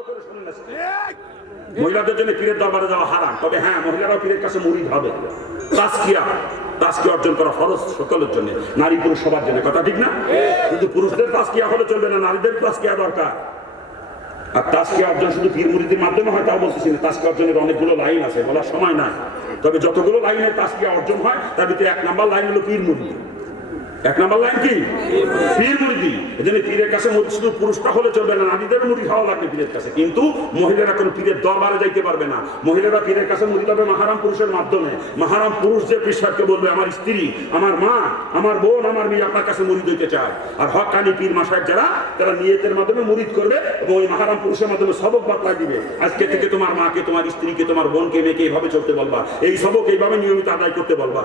ভালো করে শুনুন না, মহিলাদের জন্য পীরের দরবারে যাওয়া হারাম, তবে হ্যাঁ মহিলারাও পীরের কাছে মুরিদ হবে। তাজকিয়া অর্জন করা ফরজ সকলের জন্য, নারী পুরুষ সবার জন্য, কথা ঠিক না? কিন্তু পুরুষদের তাজকিয়া হলে চলবে না, নারীদের তাজকিয়া দরকার। আর তাজকিয়া অর্জন শুধু পীর মুরিদের মাধ্যমে হয় তাও বলতেছি না, তাজকিয়া অর্জনের অনেকগুলো লাইন আছে, বলার সময় নাই। তবে যতগুলো লাইনের তাজকিয়া অর্জন হয় তার ভিতরে 1 নাম্বার লাইন হলো পীর মুরিদ। 1 নাম্বার লাইন কি? পীর মুরিদি। এজন্য পীরের কাছে শুধু পুরুষটা হলে চলবে না, নারীদের মুরিদ হওয়া লাগবে পীরের কাছে। কিন্তু মহিলারা কোনো পীরের দরবারে যাইতে পারবে না। মহিলারা পীরের কাছে মুরিদ হবে মাহারাম পুরুষের মাধ্যমে। মাহারাম পুরুষ যে পীর সাহেবকে বলবে আমার স্ত্রী, আমার মা, আমার বোন, আমার মেয়ে আপনার কাছে মুরিদ হইতে চায়। আর হক্কানি পীর মাসায়েখ যারা, তারা নিয়তের মাধ্যমে মুরিদ করবে এবং ওই মাহারাম পুরুষের মাধ্যমে সবক বাতলাই দিবে। আজকে থেকে তোমার মাকে, তোমার স্ত্রীকে, তোমার বোনকে, মেয়েকে এইভাবে চলতে বলবা, এই সবক এইভাবে নিয়মিত আদায় করতে বলবা।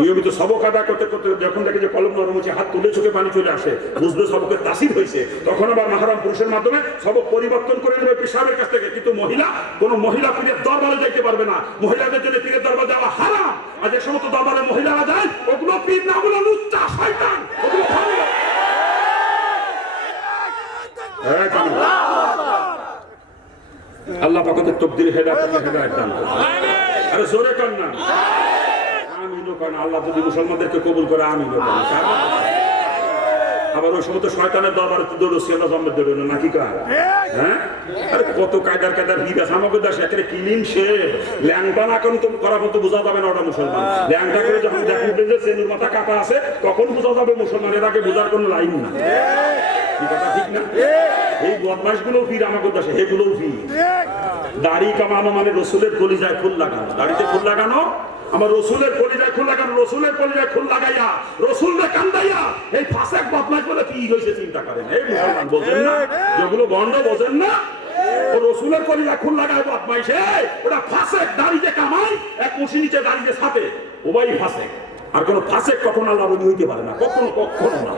নিয়মিত সবক আদায় করতে করতে যখন দেখে যে কলম নরম হচ্ছে, হাত তুলে চোখে পানি চলে আসে, বুঝবে সবকের তাসির হয়েছে, তখন আবার মাহারাম পুরুষের মাধ্যমে সবক পরিবর্তন করে নেবে পেশাবের কাছ থেকে। কিন্তু কোনো মহিলা পীরের দরবারে যাইতে পারবে না। মহিলাদের জন্য পীরের দরবার যাওয়া হারাম। আর যে সমস্ত দরবারে মহিলারা যায় ওগুলো পীর না, ওগুলো লুচ্চা শয়তান, ওগুলো খাবে। আল্লাহ পাক ওদের তকদির হেদায়েত দান করুন। আরে জোরে কর না, আমিনও কর না। আল্লাহ যদি মুসলমানদেরকে কবুল করে আমিনও কর না। আবার ওই সময় তো শয়তানের দরবারে তো দৌড়ছি আমরা জন্মের দৌড় নাকি কা? হ্যাঁ, আরে কত কায়দার ভিড় আছে আমাদের দেশে, একেবারে ক্লিন শেভ। ল্যাংটা না কোন তো করা মতো বোঝা যাবে না ওটা মুসলমান। ল্যাংটা করে যখন দেখবেন যে সেনুর মাথা কাটা আছে তখন বোঝা যাবে মুসলমান। এর আগে বোঝার কোনো লাইন না, ঠিক না? এই বদমাশ গুলো ভিড় আমাদের দেশে, এগুলোও ভিড়। দাড়ি কামানো মানে রসুলের কলিজায় ফুল লাগানো। দাড়িতে ফুল লাগানো আমার রসুলের কলিজায় ফুল লাগানো, রসুলের কলিজায় ফুল লাগাইয়া রসুলকে কান্দাইয়া এই ফাসেক বদমাশ বলে কি হয়েছে চিন্তা করেন। এই মুসলমান বোঝেন না, যেগুলো বন্ধ বোঝেন না, ও রসুলের কলিজায় ফুল লাগায় বদমাইশ। ওটা ফাসেক, দাড়িতে কামাই, এক মুঠি নিচে দাড়িতে ছাপে, ওবাই ফাসেক। আর কোন ফাসেক কখনো আল্লাহ বলি হইতে পারে না, কখনো না।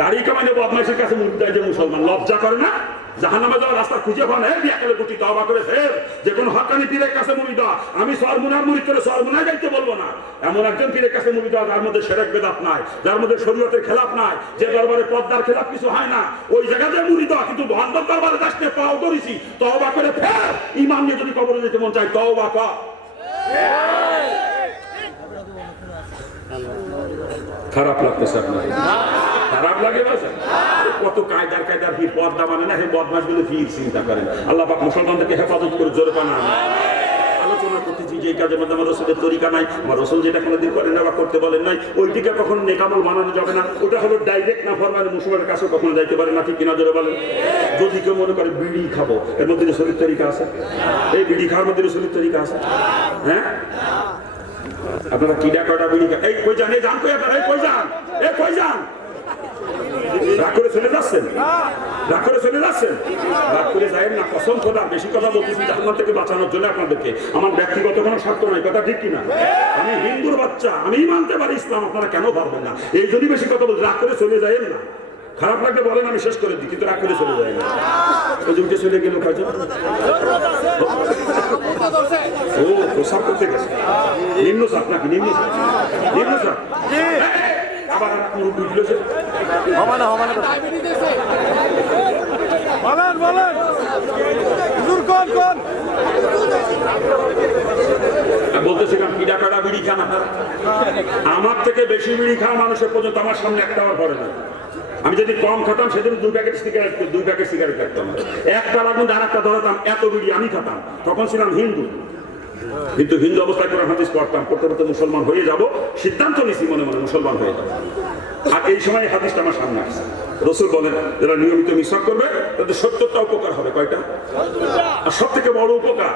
দাড়ি কামাইলে বদমাইশের কাছে মুখ দেয় যে মুসলমান, লজ্জা করে না? জাহান্নামে যাওয়ার রাস্তা খুঁজে পান, বিয়াকালে গুটি তওবা করে ফের যে কোন হক্কানি পীরের কাছে মুরিদ। আমি সরমুনার মুরিদ করে সরমুনায় যাইতে বলবো না। এমন একজন পীরের কাছে মুরিদ যার মধ্যে শিরক বিদআত নাই, যার মধ্যে শরীয়তের খেলাফ নাই, যে দরবারে পর্দার খেলাফ কিছু হয় না, ওই জায়গাতে মুরিদ। কিন্তু ভণ্ডর দরবারে যাসতে পাও ধরেছি, তওবা করে ফের ঈমান নিয়ে যদি কবরে যেতে মন চায় তওবা কর। খারাপ লাগতেছে আপনার? খারাপ লাগে না? কত কায়দার ভিড়, পর্দা মানে না, এই বদমাশ গুলো ভিড় চিন্তা করেন। আল্লাহ পাক মুসলমানদেরকে হেফাজত করে জোরে পানা। আলোচনা করতেছি যে কাজের মধ্যে আমার রসুলের তরিকা নাই, আমার রসুল যেটা কোনোদিন করেন না বা করতে বলেন নাই, ওইটিকে কখনো নেকামল বানানো যাবে না। ওটা হলো ডাইরেক্ট না ফরমানে মুসলমানের কাছে কখনো যাইতে পারে না, ঠিক কিনা জোরে বলেন? যদি কেউ মনে করে বিড়ি খাবো, এর মধ্যে রসুলের তরিকা আছে? এই বিড়ি খাওয়ার মধ্যে রসুলের তরিকা আছে? হ্যাঁ, আপনারা কিডা কটা বিড়ি এই কই যান, এই যান কই আপনারা, এই কই যান, এই কই যান? রাগ করে চলে যাচ্ছেন, রাগ করে চলে যাচ্ছেন? রাগ করে যাবেন না, কসম খোদা। বেশি কথা বলতেছি জাহান্নাম থেকে বাঁচানোর জন্য আপনাদেরকে। আমার ব্যক্তিগত কোনো স্বার্থ নাই, কথা ঠিক কিনা? আমি হিন্দুর বাচ্চা, আমি মানতে পারি ইসলাম, আপনারা কেন পারবেন না? এই যদি বেশি কথা বলতে, রাগ করে চলে যাবেন না। খারাপ লাগলে বলেন, আমি শেষ করে দিই, কিন্তু রাগ করে চলে যায় না। ওই যে উঠে চলে গেল কাজে, ও প্রসাব করতে গেছে। নিম্ন চাপ নাকি? নিম্ন চাপ। আবার বলতেছিলাম কিডা কাটা বিড়ি খান আপনারা। আমার থেকে বেশি বিড়ি খাওয়া মানুষের পর্যন্ত আমার সামনে একটা আমার পড়ে না। আমি যদি কম খেতাম সেদিন 2 প্যাকেট সিগারেট খেতাম, একটা লাগুন আর একটা ধরতাম, এত বিড়ি আমি খেতাম। তখন ছিলাম হিন্দু, কিন্তু হিন্দু অবস্থায় কোরআন হাদিস পড়তাম, করতে করতে মুসলমান হয়ে যাব সিদ্ধান্ত নিছি, মনে মনে মুসলমান হয়ে যাব। আর এই সময় হাদিসটা আমার সামনে আসছে। রসুল বলেন যারা নিয়মিত মিসওয়াক করবে তাদের 70টা উপকার হবে। কয়টা? আর সব থেকে বড় উপকার,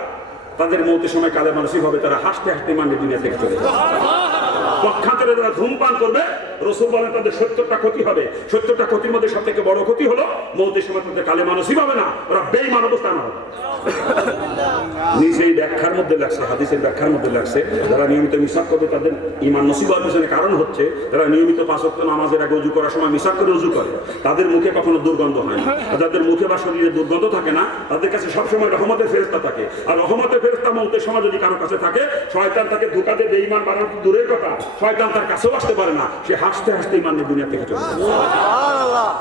তাদের মৌতের সময় কালেমা নসিব হবে, তারা হাসতে হাসতে মানে দুনিয়া থেকে চলে যাবে। পক্ষান্তরে যারা ধূমপান করবে, রসুল বলেন তাদের 70টা ক্ষতি হবে। 70টা ক্ষতির মধ্যে সব থেকে বড় ক্ষতি হলো মৌতের সময় তাদের কালেমা নসিব হবে না, ওরা বেঈমান অবস্থায় হবে। নিজেই ব্যাখ্যার মধ্যে লাগছে, হাদিসের ব্যাখ্যার মধ্যে লাগছে, যারা নিয়মিত মিসওয়াক করবে তাদের ঈমান নসিব হওয়ার পিছনে কারণ হচ্ছে যারা নিয়মিত 5 ওয়াক্ত নামাজের আগে ওযু করার সময় মিসওয়াক করে ওযু করে, তাদের মুখে কখনো দুর্গন্ধ হয় না। আর যাদের মুখে বা শরীরে দুর্গন্ধ থাকে না, তাদের কাছে সবসময় রহমতের ফেরেশতা থাকে। আর রহমতের ফেরেশতা মৌতের সময় যদি কারো কাছে থাকে, শয়তান তাকে ধোঁকা দিয়ে বেঈমান বানানো দূরের কথা, শয়তান তার কাছেও আসতে পারে না, সে হাসতে হাসতে ইমান নিয়ে দুনিয়া থেকে চলে যায়।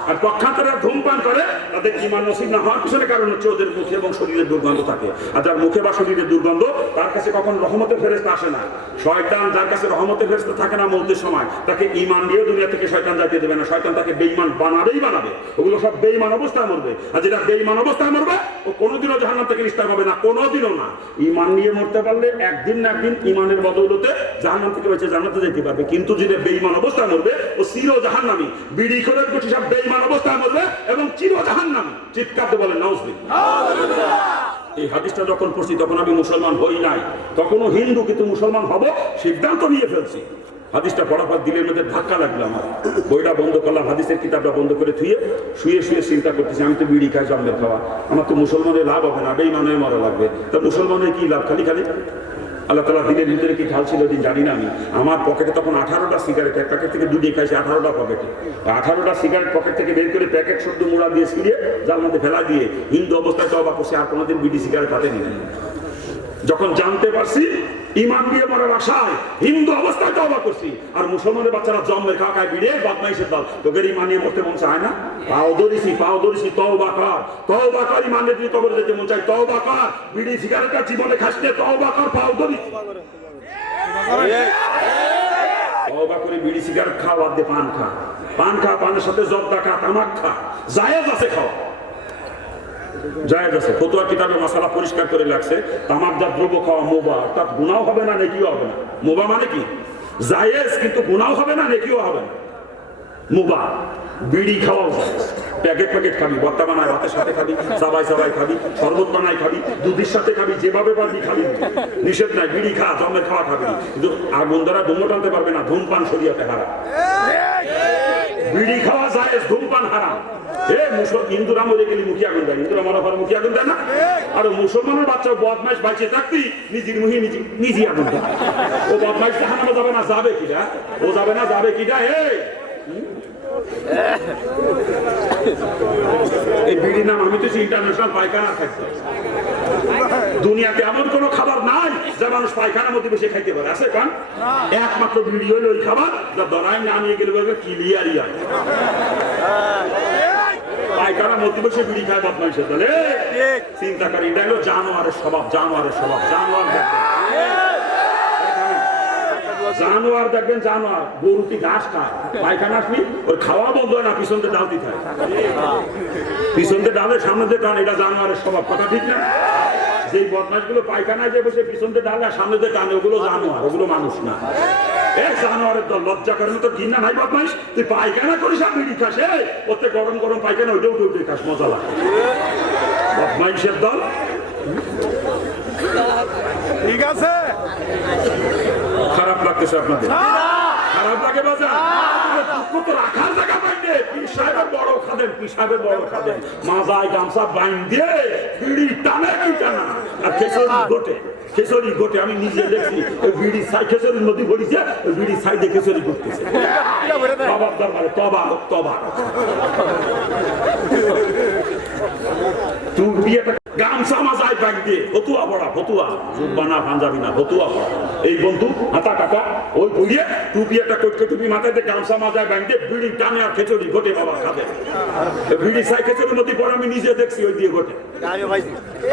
আর পক্ষান্তরে ধূমপান করে তাদের ইমান নসিব না হওয়ার পিছনে কারণ হচ্ছে ওদের মুখে এবং শরীরের দুর্গন্ধ থাকে। আর যার মুখে বা শরীরের দুর্গন্ধ তার কাছে কখন রহমতের ফেরেশতা আসে না। শয়তান যার কাছে রহমতের ফেরেশতা থাকে না মৌতের সময়, তাকে ইমান দিয়ে দুনিয়া থেকে শয়তান যাইতে দেবে না। শয়তান তাকে বেঈমান বানাবেই বানাবে। ওগুলো সব বেঈমান অবস্থায় মরবে। আর যেটা বেঈমান অবস্থায় মরবে ও কোনোদিনও জাহান্নাম থেকে নিস্তার পাবে না, কোনোদিনও না। ইমান নিয়ে মরতে পারলে একদিন না একদিন ইমানের বদৌলতে জাহান্নাম থেকে বেঁচে জান্নাতে যেতে পারবে। কিন্তু যেটা বেঈমান অবস্থায় মরবে ও চির জাহান্নামী। বিড়ি খোরের গোষ্ঠী সব বেঈমান অবস্থায় মরবে এবং চির জাহান্নামী। চিৎকার দিয়ে বলেন নাউজুবিল্লাহ। এই হাদিসটা যখন পড়ছি তখন আমি মুসলমান হই নাই, তখনও হিন্দু, কিন্তু মুসলমান হব সিদ্ধান্ত নিয়ে ফেলছি। হাদিসটা পড়ার পর দিলের মধ্যে ধাক্কা লাগলো আমার। বইটা বন্ধ করলাম, হাদিসের কিতাবটা বন্ধ করে শুয়ে শুয়ে চিন্তা করতেছি, আমি তো বিড়ি খাই, জন্মের খাওয়া, আমার তো মুসলমানের লাভ হবে না, বেঈমানের মরা লাগবে। তা মুসলমানের কি লাভ? খালি খালি আল্লাহ তাআলা দিলের ভিতরে কি ঢাল ছিল দিন জানি না আমি। আমার পকেটে তখন 18টা সিগারেট, এক প্যাকেট থেকে দুটি খাইছি, 18টা পকেটে। 18টা সিগারেট পকেট থেকে বের করে প্যাকেট শুদ্ধ মুড়া দিয়ে ছিঁড়ে যার মধ্যে ফেলা দিয়ে হিন্দু অবস্থায় তওবা করছি, আর কোনোদিন বিড়ি সিগারেট হাতে নিয়ে। যখন জানতে পারছি ইমান দিয়ে মরার আশায় হিন্দু অবস্থায় তওবা করছি, আর মুসলমানের বাচ্চারা জন্মের খাওয়া খায় বিড়ে, বদমাইশের দল, তোদের ইমান নিয়ে মরতে মন চায় না? পাও ধরেছি তওবা কর, ইমান নিয়ে কবরে যেতে মন চায়, তওবা কর। বিড়ি সিগারেটটা জীবনে খাস নে, তওবা কর, পাও ধরেছি। তওবা করে বিড়ি সিগারেট খা, বাদ দে পান খা, পানের সাথে জর্দা খা, তামাক খা, জায়েজ আছে খাওয়া, জায়েজ আছে। ফতোয়া কিতাবে মাসালা পরিষ্কার করে লাগছে, তামাকজাত দ্রব্য খাওয়া মুবাহ, অর্থাৎ গুনাহ হবে না, নেকিও হবে না। মুবাহ মানে কি? জায়েজ, কিন্তু গুনাহ হবে না, নেকিও হবে না, মুবাহ। বিড়ি খাওয়াও জায়েজ, প্যাকেট খাবি, ভর্তা বানায় ভাতের সাথে খাবি, সাবাই খাবি, শরবত বানায় খাবি, দুধের সাথে খাবি, যেভাবে পারবি খাবি, নিষেধ নাই। বিড়ি খা, জন্মের খাওয়া খাবি, কিন্তু আগুন দ্বারা ধুমো টানতে পারবে না, ধূমপান শরীয়তে হারাম। বিড়ি খাওয়া জায়েজ, ধূমপান হারাম। হিন্দুরা মরে গেলে মুখে আগুন দেয়, হিন্দুরা মরা পরে মুখে আগুন দেয় না? আর মুসলমানের বাচ্চা বদমাইশ বাঁচিয়ে থাকতি নিজের মুখে নিজে আগুন দেয়। ও বদমাইশ জাহান্নামে যাবে না, যাবে কিনা? ও যাবে না, যাবে কিনা? এই বিড়ির নাম আমি তো ইন্টারন্যাশনাল পায়খানা খাইতে। দুনিয়াতে এমন কোন খাবার নাই যা মানুষ পায়খানার মধ্যে বসে খাইতে পারে, আছে কারণ একমাত্র বিড়ি হইল ওই খাবার যা দরাই নামিয়ে গেলে ক্লিয়ারিয়া। পায়খানার মধ্যে বসে বিড়ি খায় বদমাইশের দলে। চিন্তা করি, এটা হলো জানোয়ারের স্বভাব, জানোয়ার দেখবেন, জানোয়ার গরু কি ঘাস খায়, পায়খানা আসবি ওর খাওয়া বন্ধ হয় না, পিছন দিয়ে ডাল দিতে হয়, পিছন দিয়ে ডালের সামনে দিয়ে টান, এটা জানোয়ারের স্বভাব, কথা ঠিক না? যেই বদমাশ গুলো পায়খানায় যে বসে পিছন দিয়ে ডালে আর সামনে দিয়ে টানে, ওগুলো জানোয়ার, ওগুলো মানুষ না। জানোয়ারের দল, লজ্জা করে না তো? ঘৃণা নাই বদমাইশ? তুই পায়খানা করিস আর বিড়ি খাস, ওতে গরম গরম পায়খানা ওইটা উঠে খাস, মজা লাগে। বদমাইশের দল। ঠিক আছে, খারাপ লাগতেছে আপনাদের? খারাপ লাগে বাজার? রাখার জায়গা পাইনি। পীর সাহেবের বড় খাদেম, মাজায় গামছা বাইন্ধে বিড়ি টানে কি টানা, আর খেসরি গোটে। আমি নিজে দেখছি ওই বিড়ি খেসরি নদী ভরিছে, ওই বিড়ি সাইডে খেসরি ঘুরতেছে। বাবার দরবারে তবা তুই বিয়েটা গামছা মাজায় বাইন্ধে, ফতুয়া পড়া, ফতুয়া জুব্বানা পাঞ্জাবি না, ফতুয়া পড়া। এই বন্ধু হাতা কাটা ওই পড়িয়ে টুপি, একটা কটকে টুপি মাথায় গামছা মাজায় বাইন্ধে বিড়ি টানে আর খেচুড়ি ঘটে বাবা খাবে। বিড়ি সাই খেচুড়ির মধ্যে পরে আমি নিজে দেখছি ওই দিয়ে ঘটে।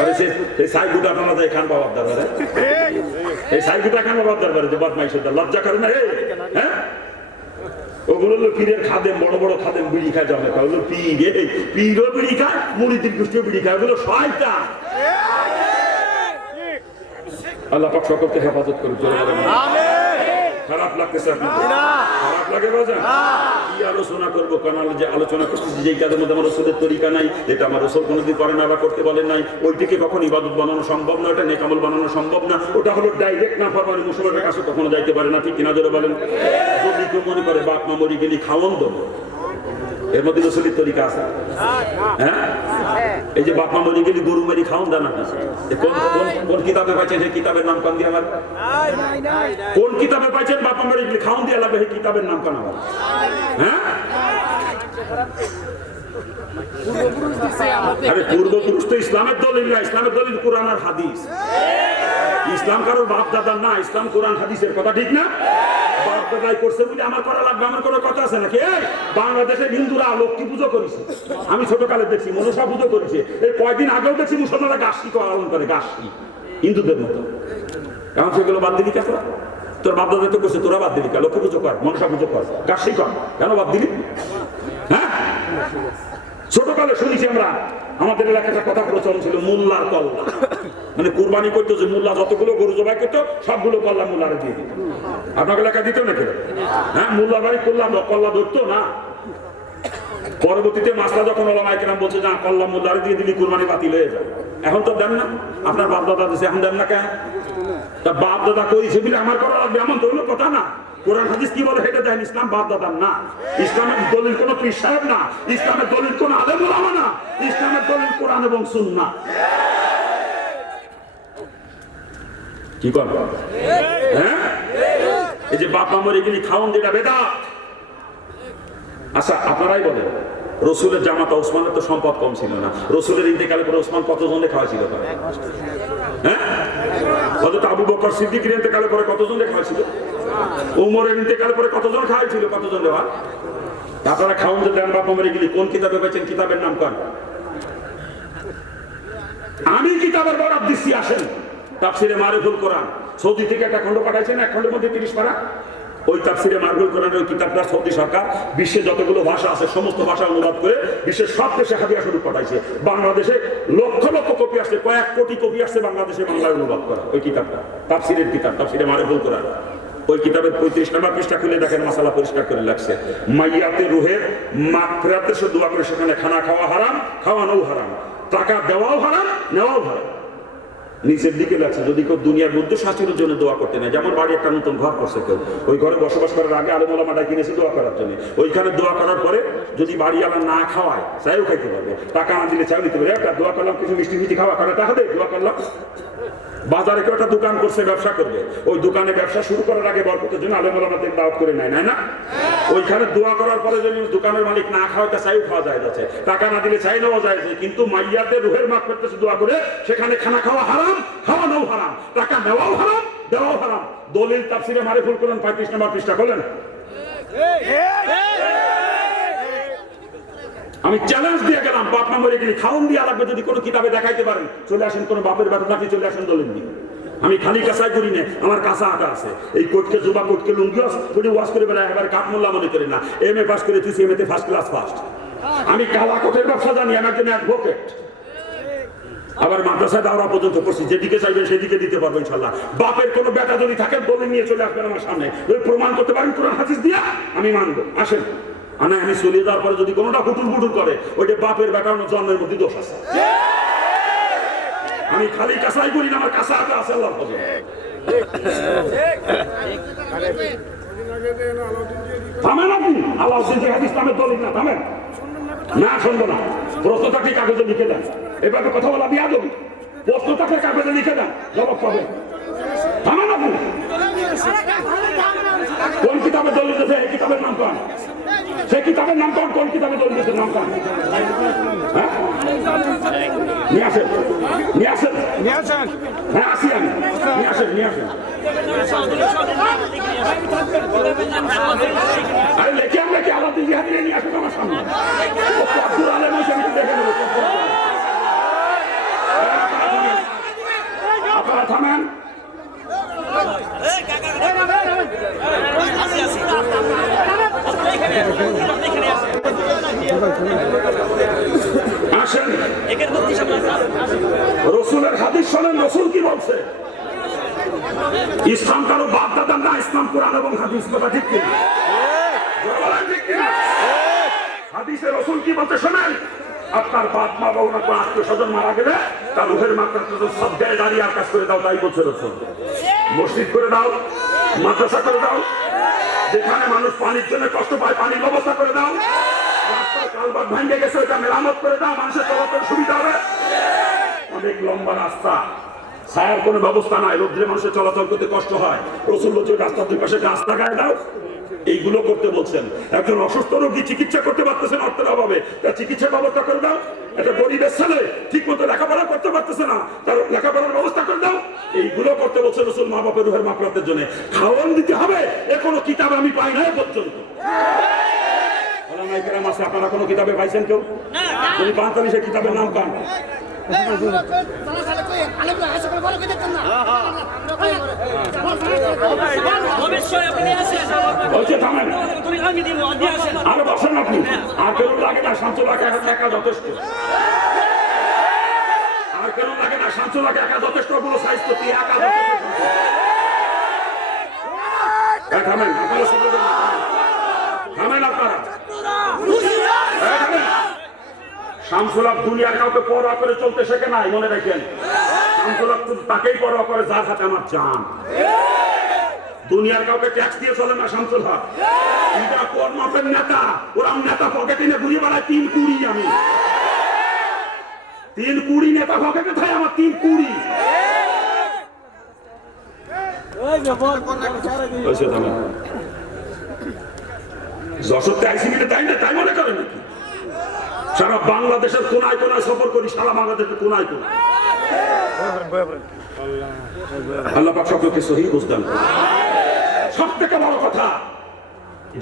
আরে সেই সাই গুটা টানা যায় খান বাবার দরবারে, এই সাই গুটা খান বাবার দরবারে, যে বদমাইশের দল, লজ্জা করে না? হ্যাঁ, ওগুলো হলো পীরের খাদেম, বড় বড় খাদেম বিড়ি খায়, জমে খায়, ওগুলো পীরও বিড়ি খায়, মুরিদির গোষ্ঠীও বিড়ি খায়, ওগুলো শয়তান। আল্লাহ পাক সকলকে হেফাজত করুন। খারাপ লাগতেছে আপনাদের? খারাপ লাগে বাজার? কি আলোচনা করবো? কারণ যে আলোচনা করতেছি যে কাজের মধ্যে আমার রসুলের তরিকা নাই, এটা আমার রসুল কোনোদিন করে না বা করতে বলেন নাই, ওইটিকে কখন ইবাদত বানানো সম্ভব না, ওটা নেক আমল বানানো সম্ভব না। ওটা হলো ডাইরেক্ট না ফরমানি, মুসলমানের কাছে কখনো যাইতে পারে না, ঠিক কিনা জোরে বলেন? যদি কেউ মনে করে বাপ মা মরি গেলি খাওয়ান দেবো, এর মধ্যে রসুলের তরিকা আছে? হ্যাঁ, এই যে বাপ মা মরি গেলি গরু মারি খাওয়ান দেন না, কোন কিতাবে পাইছেন? সেই কিতাবের নাম কান দিয়ে আমার, কোন কিতাবে পাইছেন বাপ মা মরি গেলি খাওয়ান দিয়ে লাগবে? সেই কিতাবের নাম কান আমার? হ্যাঁ, আরে পূর্বপুরুষ তো ইসলামের দলিল না, ইসলামের দলিল কোরআন আর হাদিস। ইসলাম কারোর বাপ দাদার না, ইসলাম কোরআন হাদিসের, কথা ঠিক না? বাপদাদাই করছে বলে আমার করা লাগবে, আমার কোনো কথা আছে নাকি? এই বাংলাদেশের হিন্দুরা লক্ষ্মী পুজো করেছে, আমি ছোটকালে দেখছি মনসা পুজো করেছে, এই কয়েকদিন আগেও দেখছি মুসলমানরা গাছটি পালন করে, গাছটি হিন্দুদের মতো। এখন সেগুলো বাদ দিলি কে তোরা? তোর বাপদাদা তো করছে, তোরা বাদ দিলি কে? লক্ষ্মী পুজো কর, মনসা পুজো কর, গাছটি কর, কেন বাদ দিলি? হ্যাঁ, ছোটকালে শুনেছি আমরা, আমাদের এলাকাটা কথা প্রচলন ছিল মোল্লার কল্লা, মানে কুরবানি করতো যে মোল্লা যতগুলো গরু জবাই করতো সবগুলো কল্লা মোল্লারে দিয়ে দিত। আপনার এলাকা দিত নাকি? হ্যাঁ, মোল্লা বাড়ি করলাম কল্লা ধরতো না। পরবর্তীতে মাসলা যখন ওলামায়ে কেরাম বলছে না কল্লা মোল্লারে দিয়ে দিলি কুরবানি বাতিল হয়ে যায়, এখন তো দেন না, আপনার বাপ দাদা দিচ্ছে, এখন দেন না কেন? তা বাপ দাদা করেছে বলে আমার করা লাগবে এমন তো হলো কথা না। কোরআন হাদিস কি বলে সেটা দেন, ইসলাম বাপ দাদার না, ইসলামের দলিল কোন পীর সাহেব না, ইসলামের দলিল কোন আলেম ওলামা না, ইসলামের দলিল কোরআন এবং সুন্নাহ। কি করব? হ্যাঁ, এই যে বাপ মা মরে গেলে খাওন যেটা বেদাত। আচ্ছা আপনারাই বলেন, রসুলের জামাতা ওসমানের তো সম্পদ কম ছিল না, রসুলের ইন্তেকালের পরে ওসমান কতজনে খাওয়াছিল? হ্যাঁ, হযরত আবু বকর সিদ্দিকের ইন্তেকালের পরে কতজনে খাওয়াছিল? উমরের ইন্তেকালের পরে কতজন খাওয়াইছিল? কতজন দেওয়া? আপনারা খাওন যে দেন বাপ মরে গেলে কোন কিতাবে পেয়েছেন? কিতাবের নাম কোন? আমি কিতাবের বরাদ দিচ্ছি, আসেন তাফসিরে মারিফুল কোরআন, সৌদি থেকে একটা খণ্ড পাঠাইছেন, এক খণ্ডের মধ্যে 30 পারা। ওই তাফসিরে মারিফুল কোরআনের ওই কিতাবটা সৌদি সরকার বিশ্বে যতগুলো ভাষা আছে সমস্ত ভাষা অনুবাদ করে বিশ্বের সব দেশে হাদিয়া স্বরূপ পাঠাইছে। বাংলাদেশে লক্ষ লক্ষ কপি আসছে, কয়েক কোটি কপি আসছে বাংলাদেশে বাংলায় অনুবাদ করা ওই কিতাবটা, তাফসিরের কিতাব, তাফসিরে মারিফুল কোরআন। ওই কিতাবের 35 নম্বর পৃষ্ঠা খুলে দেখেন, মাসালা পরিষ্কার করে লাগছে, মাইয়াতে রুহের মাগফিরাতের সে দোয়া করে, সেখানে খানা খাওয়া হারাম, খাওয়ানোও হারাম, টাকা দেওয়াও হারাম, নেওয়াও হারাম। নিচের দিকে লাগছে যদি কেউ দুনিয়ার মধ্যে শাস্তির জন্য দোয়া করতে নেয়, যেমন বাড়ি একটা নতুন ঘর করছে কেউ, ওই ঘরে বসবাস করার আগে আলেম ওলামা কিনেছে দোয়া করার জন্য, ওইখানে দোয়া করার পরে যদি বাড়িওয়ালা না খাওয়ায় চাইও খাইতে পারবে, টাকা না দিলে চাইও নিতে পারবে। একটা দোয়া করলাম কিছু মিষ্টি মিষ্টি খাওয়া করে টাকা দেয়, দোয়া করলাম। বাজারে কেউ একটা দোকান করছে, ব্যবসা করবে, ওই দোকানে ব্যবসা শুরু করার আগে বরকতের জন্য আলেম ওলামাদের দাওয়াত করে নেয়, না? ওইখানে দোয়া করার পরে যদি দোকানের মালিক না খাওয়াতে চাইও খাওয়া যায় যাচ্ছে, টাকা না দিলে চাই নেওয়া যায়, কিন্তু মাইয়াতে রুহের মাগফিরাতের দোয়া করে সেখানে খানা খাওয়া হারাম, খাওয়ানোও হারাম, টাকা নেওয়াও হারাম, দেওয়াও হারাম। দলিল তাফসিরে মারিফুল কোরআন 35 নম্বর পৃষ্ঠা খোলেন। আমি চ্যালেঞ্জ দিয়ে গেলাম, বাপ মা মরে গেলে খাওন দিয়ে লাগবে, যদি কোনো কিতাবে দেখাইতে পারেন চলে আসেন, কোনো বাপের বেটা থাকি চলে আসেন দলিল দিয়ে। আমি খালি কাঁচাই করি না, আমার কাঁচা আটা আছে, এই কোটকে জোবা কোটকে লুঙ্গি ওয়াশ করে বেড়ায়, এবার কাঠ মোল্লা মনে করি না, MA পাস করে তুই MA তে ফার্স্ট ক্লাস ফার্স্ট। আমি কালা কোটের ব্যবসা জানি, আমি একজন অ্যাডভোকেট, আবার মাদ্রাসায় দাওরা পর্যন্ত করছি, যেদিকে চাইবেন সেদিকে দিতে পারবো ইনশাল্লাহ। বাপের কোনো বেটা যদি থাকে দলিল নিয়ে চলে আসবেন আমার সামনে, ওই প্রমাণ করতে পারেন কোরআন হাদিস দিয়া, আমি মানবো, আসেন। আমি চলে যাওয়ার পরে যদি কোনোটা ফুটুল ফুটুল করে, ওইটা বাপের বেটার জন্মের মধ্যে দোষ আছে। আমি খালি কাঁচাই করি না, আমার কাঁচা আটা আছে আল্লাহর ফজলে। থামেন আপনি, আলাউদ্দিন জিহাদ ইসলামের দলিল না, থামেন না, শুনবো না। প্রশ্ন থাকলে কাগজে লিখে দেন, এভাবে কথা বলা বিয়াদবি। প্রশ্ন থাকলে কাগজে লিখে দেন, জবাব পাবেন। থামেন আপনি। কোন কিতাবের দলিল দিয়েছে? এই কিতাবের নাম কোন? সেই কিতাবের নাম কোন? কোন কিতাবের দলিল দিয়েছে? নাম কোন? হ্যাঁ, নিয়ে আসেন, নিয়ে আসেন, নিয়ে আসেন। হ্যাঁ, আসি আমি, নিয়ে আসেন, নিয়ে আসেন। আরে লেখে আমরা কি আলাউদ্দিন জিহাদি নিয়ে আসেন আমার সামনে? আপনারা থামেন। আসেন, রসুলের হাদিস শোনেন, রসুল কি বলছে? ইসলাম কারো বাপ দাদার না, ইসলাম কোরআন এবং হাদিস, কথা ঠিক কিনা? হাদিসে রসুল কি বলতে শোনেন? আপনার বাপ মা বা ওনার আত্মীয় স্বজন মারা গেলে তার রুহের মাগফিরাত সব জায়গায় দাঁড়িয়ে আর কাজ করে দাও, তাই বলছে রসুল। মসজিদ করে দাও, মাদ্রাসা করে দাও, যেখানে মানুষ পানির জন্য কষ্ট পায় পানির ব্যবস্থা করে দাও, রাস্তার কালভার্ট ভেঙে গেছে ওটা মেরামত করে দাও, মানুষের চলাচল সুবিধা হবে। অনেক লম্বা রাস্তা, ছায়ার কোনো ব্যবস্থা নাই, রোদ্রে মানুষের চলাচল করতে কষ্ট হয়, রসুল বলছে রাস্তার দুই পাশে গাছ লাগায় দাও। এইগুলো করতে বলছেন। একজন অসুস্থ রোগী চিকিৎসা করতে পারতেছে না অর্থের অভাবে, তার চিকিৎসার ব্যবস্থা করে দাও। একটা গরিবের ছেলে ঠিক মতো লেখাপড়া করতে পারতেছে না, তার লেখাপড়ার ব্যবস্থা করে দাও। এইগুলো করতে বলছে রাসূল মা বাপের রুহের মাগফিরাতের জন্য। খাওয়ান দিতে হবে এ কোনো কিতাব আমি পাই না পর্যন্ত। ওলামায়ে কেরাম আছে, আপনারা কোনো কিতাবে পাইছেন কেউ? যদি পান তাহলে সেই কিতাবের নাম পান। আরো বসেন আপনি, আর কেউ লাগে না, শামসুল্লাহকে একা যথেষ্ট। আর কেউ লাগে না, শামসুল্লাহকে একা যথেষ্ট। গুলো সাইজ করতে একা যথেষ্ট। থামেন আপনারা, থামেন আপনারা। শামসুল হক দুনিয়ার কাউকে পরোয়া করে চলতে শেখে নাই, মনে রাখেন। শামসুল হক তাকেই পরোয়া করে যার হাতে আমার জান। দুনিয়ার কাউকে ট্যাক্স দিয়ে চলে না শামসুল হক। এটা কর্মপের নেতা, ওরা নেতা পকেটে নিয়ে ঘুরিয়ে বেড়ায় 3 কুড়ি। আমি 3 কুড়ি নেতা পকেটে থাকে আমার 3 কুড়ি। যশোরতে আইসিবিতে তাই না, তাই মনে করেন নাকি? সারা বাংলাদেশের কোনায় কোনায় সফর করি, সারা বাংলাদেশের কোনায় কোনায়। আল্লাহ পাক সকলকে সহি বুঝদান করুন। সব থেকে বড় কথা,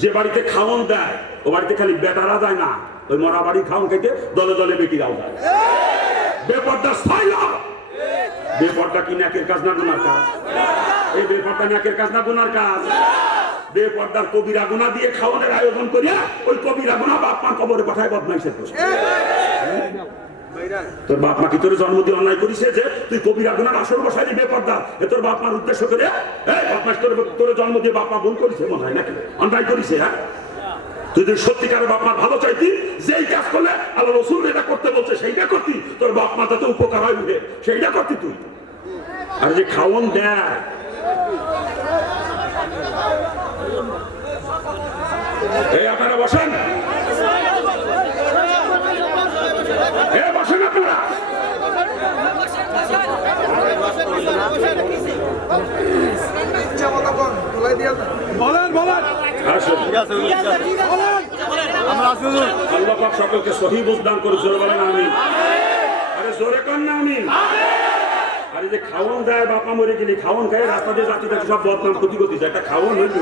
যে বাড়িতে খাওয়ান দেয় ও বাড়িতে খালি বেটারা যায় না, ওই মরা বাড়ি খাওয়ান খেতে দলে দলে বেটিরাও যায়। বেপর্দা সাইলা, বেপর্দা কি নাকের কাজ না গুনার কাজ? এই বেপর্দা নাকের কাজ না গুনার কাজ? বেপর্দার কবিরা গুনাহ দিয়ে খাওয়ানোর আয়োজন করিয়া ওই কবিরা গুনাহ বাপ মা কবরে পাঠায় বদমাইশের দোষে। তোর বাপ মা কি তোর জন্ম দিয়ে অন্যায় করিছে যে তুই কবিরা গুনার আসর বসাইলি বেপর্দা? এ তোর বাপ মার উদ্দেশ্য করে বদমাইশ তোর জন্ম দিয়ে বাপ মা ভুল করেছে মনে হয় নাকি? অন্যায় করিছে। হ্যাঁ, তুই যদি সত্যিকারের বাপ মার ভালো চাইতি, যেই কাজ করলে আল্লাহ রাসূল এটা করতে বলছে সেইটা করতি, তোর বাপ মা যাতে উপকার হয় উঠে সেইটা করতি তুই। আর যে খাওয়ান দেয়, এই আপনারা বসেন, বসেন আপনারা। আল্লাহ পাক সকলকে সহি বুঝদান করে। জোরে বলেন আমিন। আরে জোরে কর না আমিন। আরে যে খাওয়ান দেয়, বাপা মরে গেলি খাওয়ান খায় রাস্তা দিয়ে যাচ্ছি দেখি সব বদনাম ক্ষতি করতে যায়। একটা খাওয়ান হইল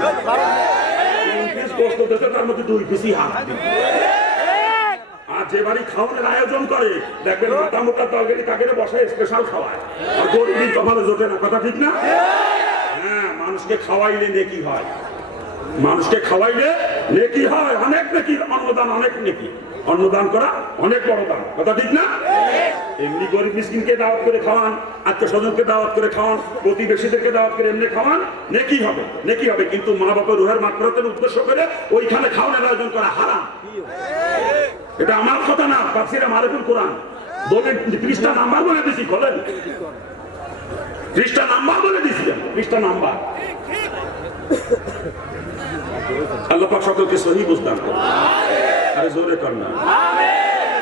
3 পিস গোস্ত দিতে, তার মধ্যে 2 পিসই হাত। আর যে বাড়ি খাওয়ানোর আয়োজন করে দেখবেন মোটা মোটা তরকারি তাকে বসায় স্পেশাল খাওয়ায়, আর গরিবই কপালে জোটে না। কথা ঠিক না? হ্যাঁ, মানুষকে খাওয়াইলে নেকি হয়, মানুষকে খাওয়াইলে নেকি হয়, অনেক নেকি। অন্নদান অনেক নেকি, অন্নদান করা অনেক বড় দান। কথা ঠিক না? এমনি গরিব মিসকিনকে দাওয়াত করে খাওয়ান, আত্মীয় স্বজনকে দাওয়াত করে খাওয়ান, প্রতিবেশীদেরকে দাওয়াত করে এমনি খাওয়ান, নেকি হবে, নেকি হবে। কিন্তু মা বাবার রুহের মাগফিরাতের উদ্দেশ্য করে ওইখানে খাওয়ানোর আয়োজন করা হারাম। এটা আমার কথা না, তাফসীরে মারিফুল কোরআন বলে 30টা নাম্বার বলে দিছি। খোলেন, 30টা নাম্বার বলে দিছি, 30টা নাম্বার। আল্লাহ পাক সকলকে সহি বুঝদান করুন। আরে জোরে কর না।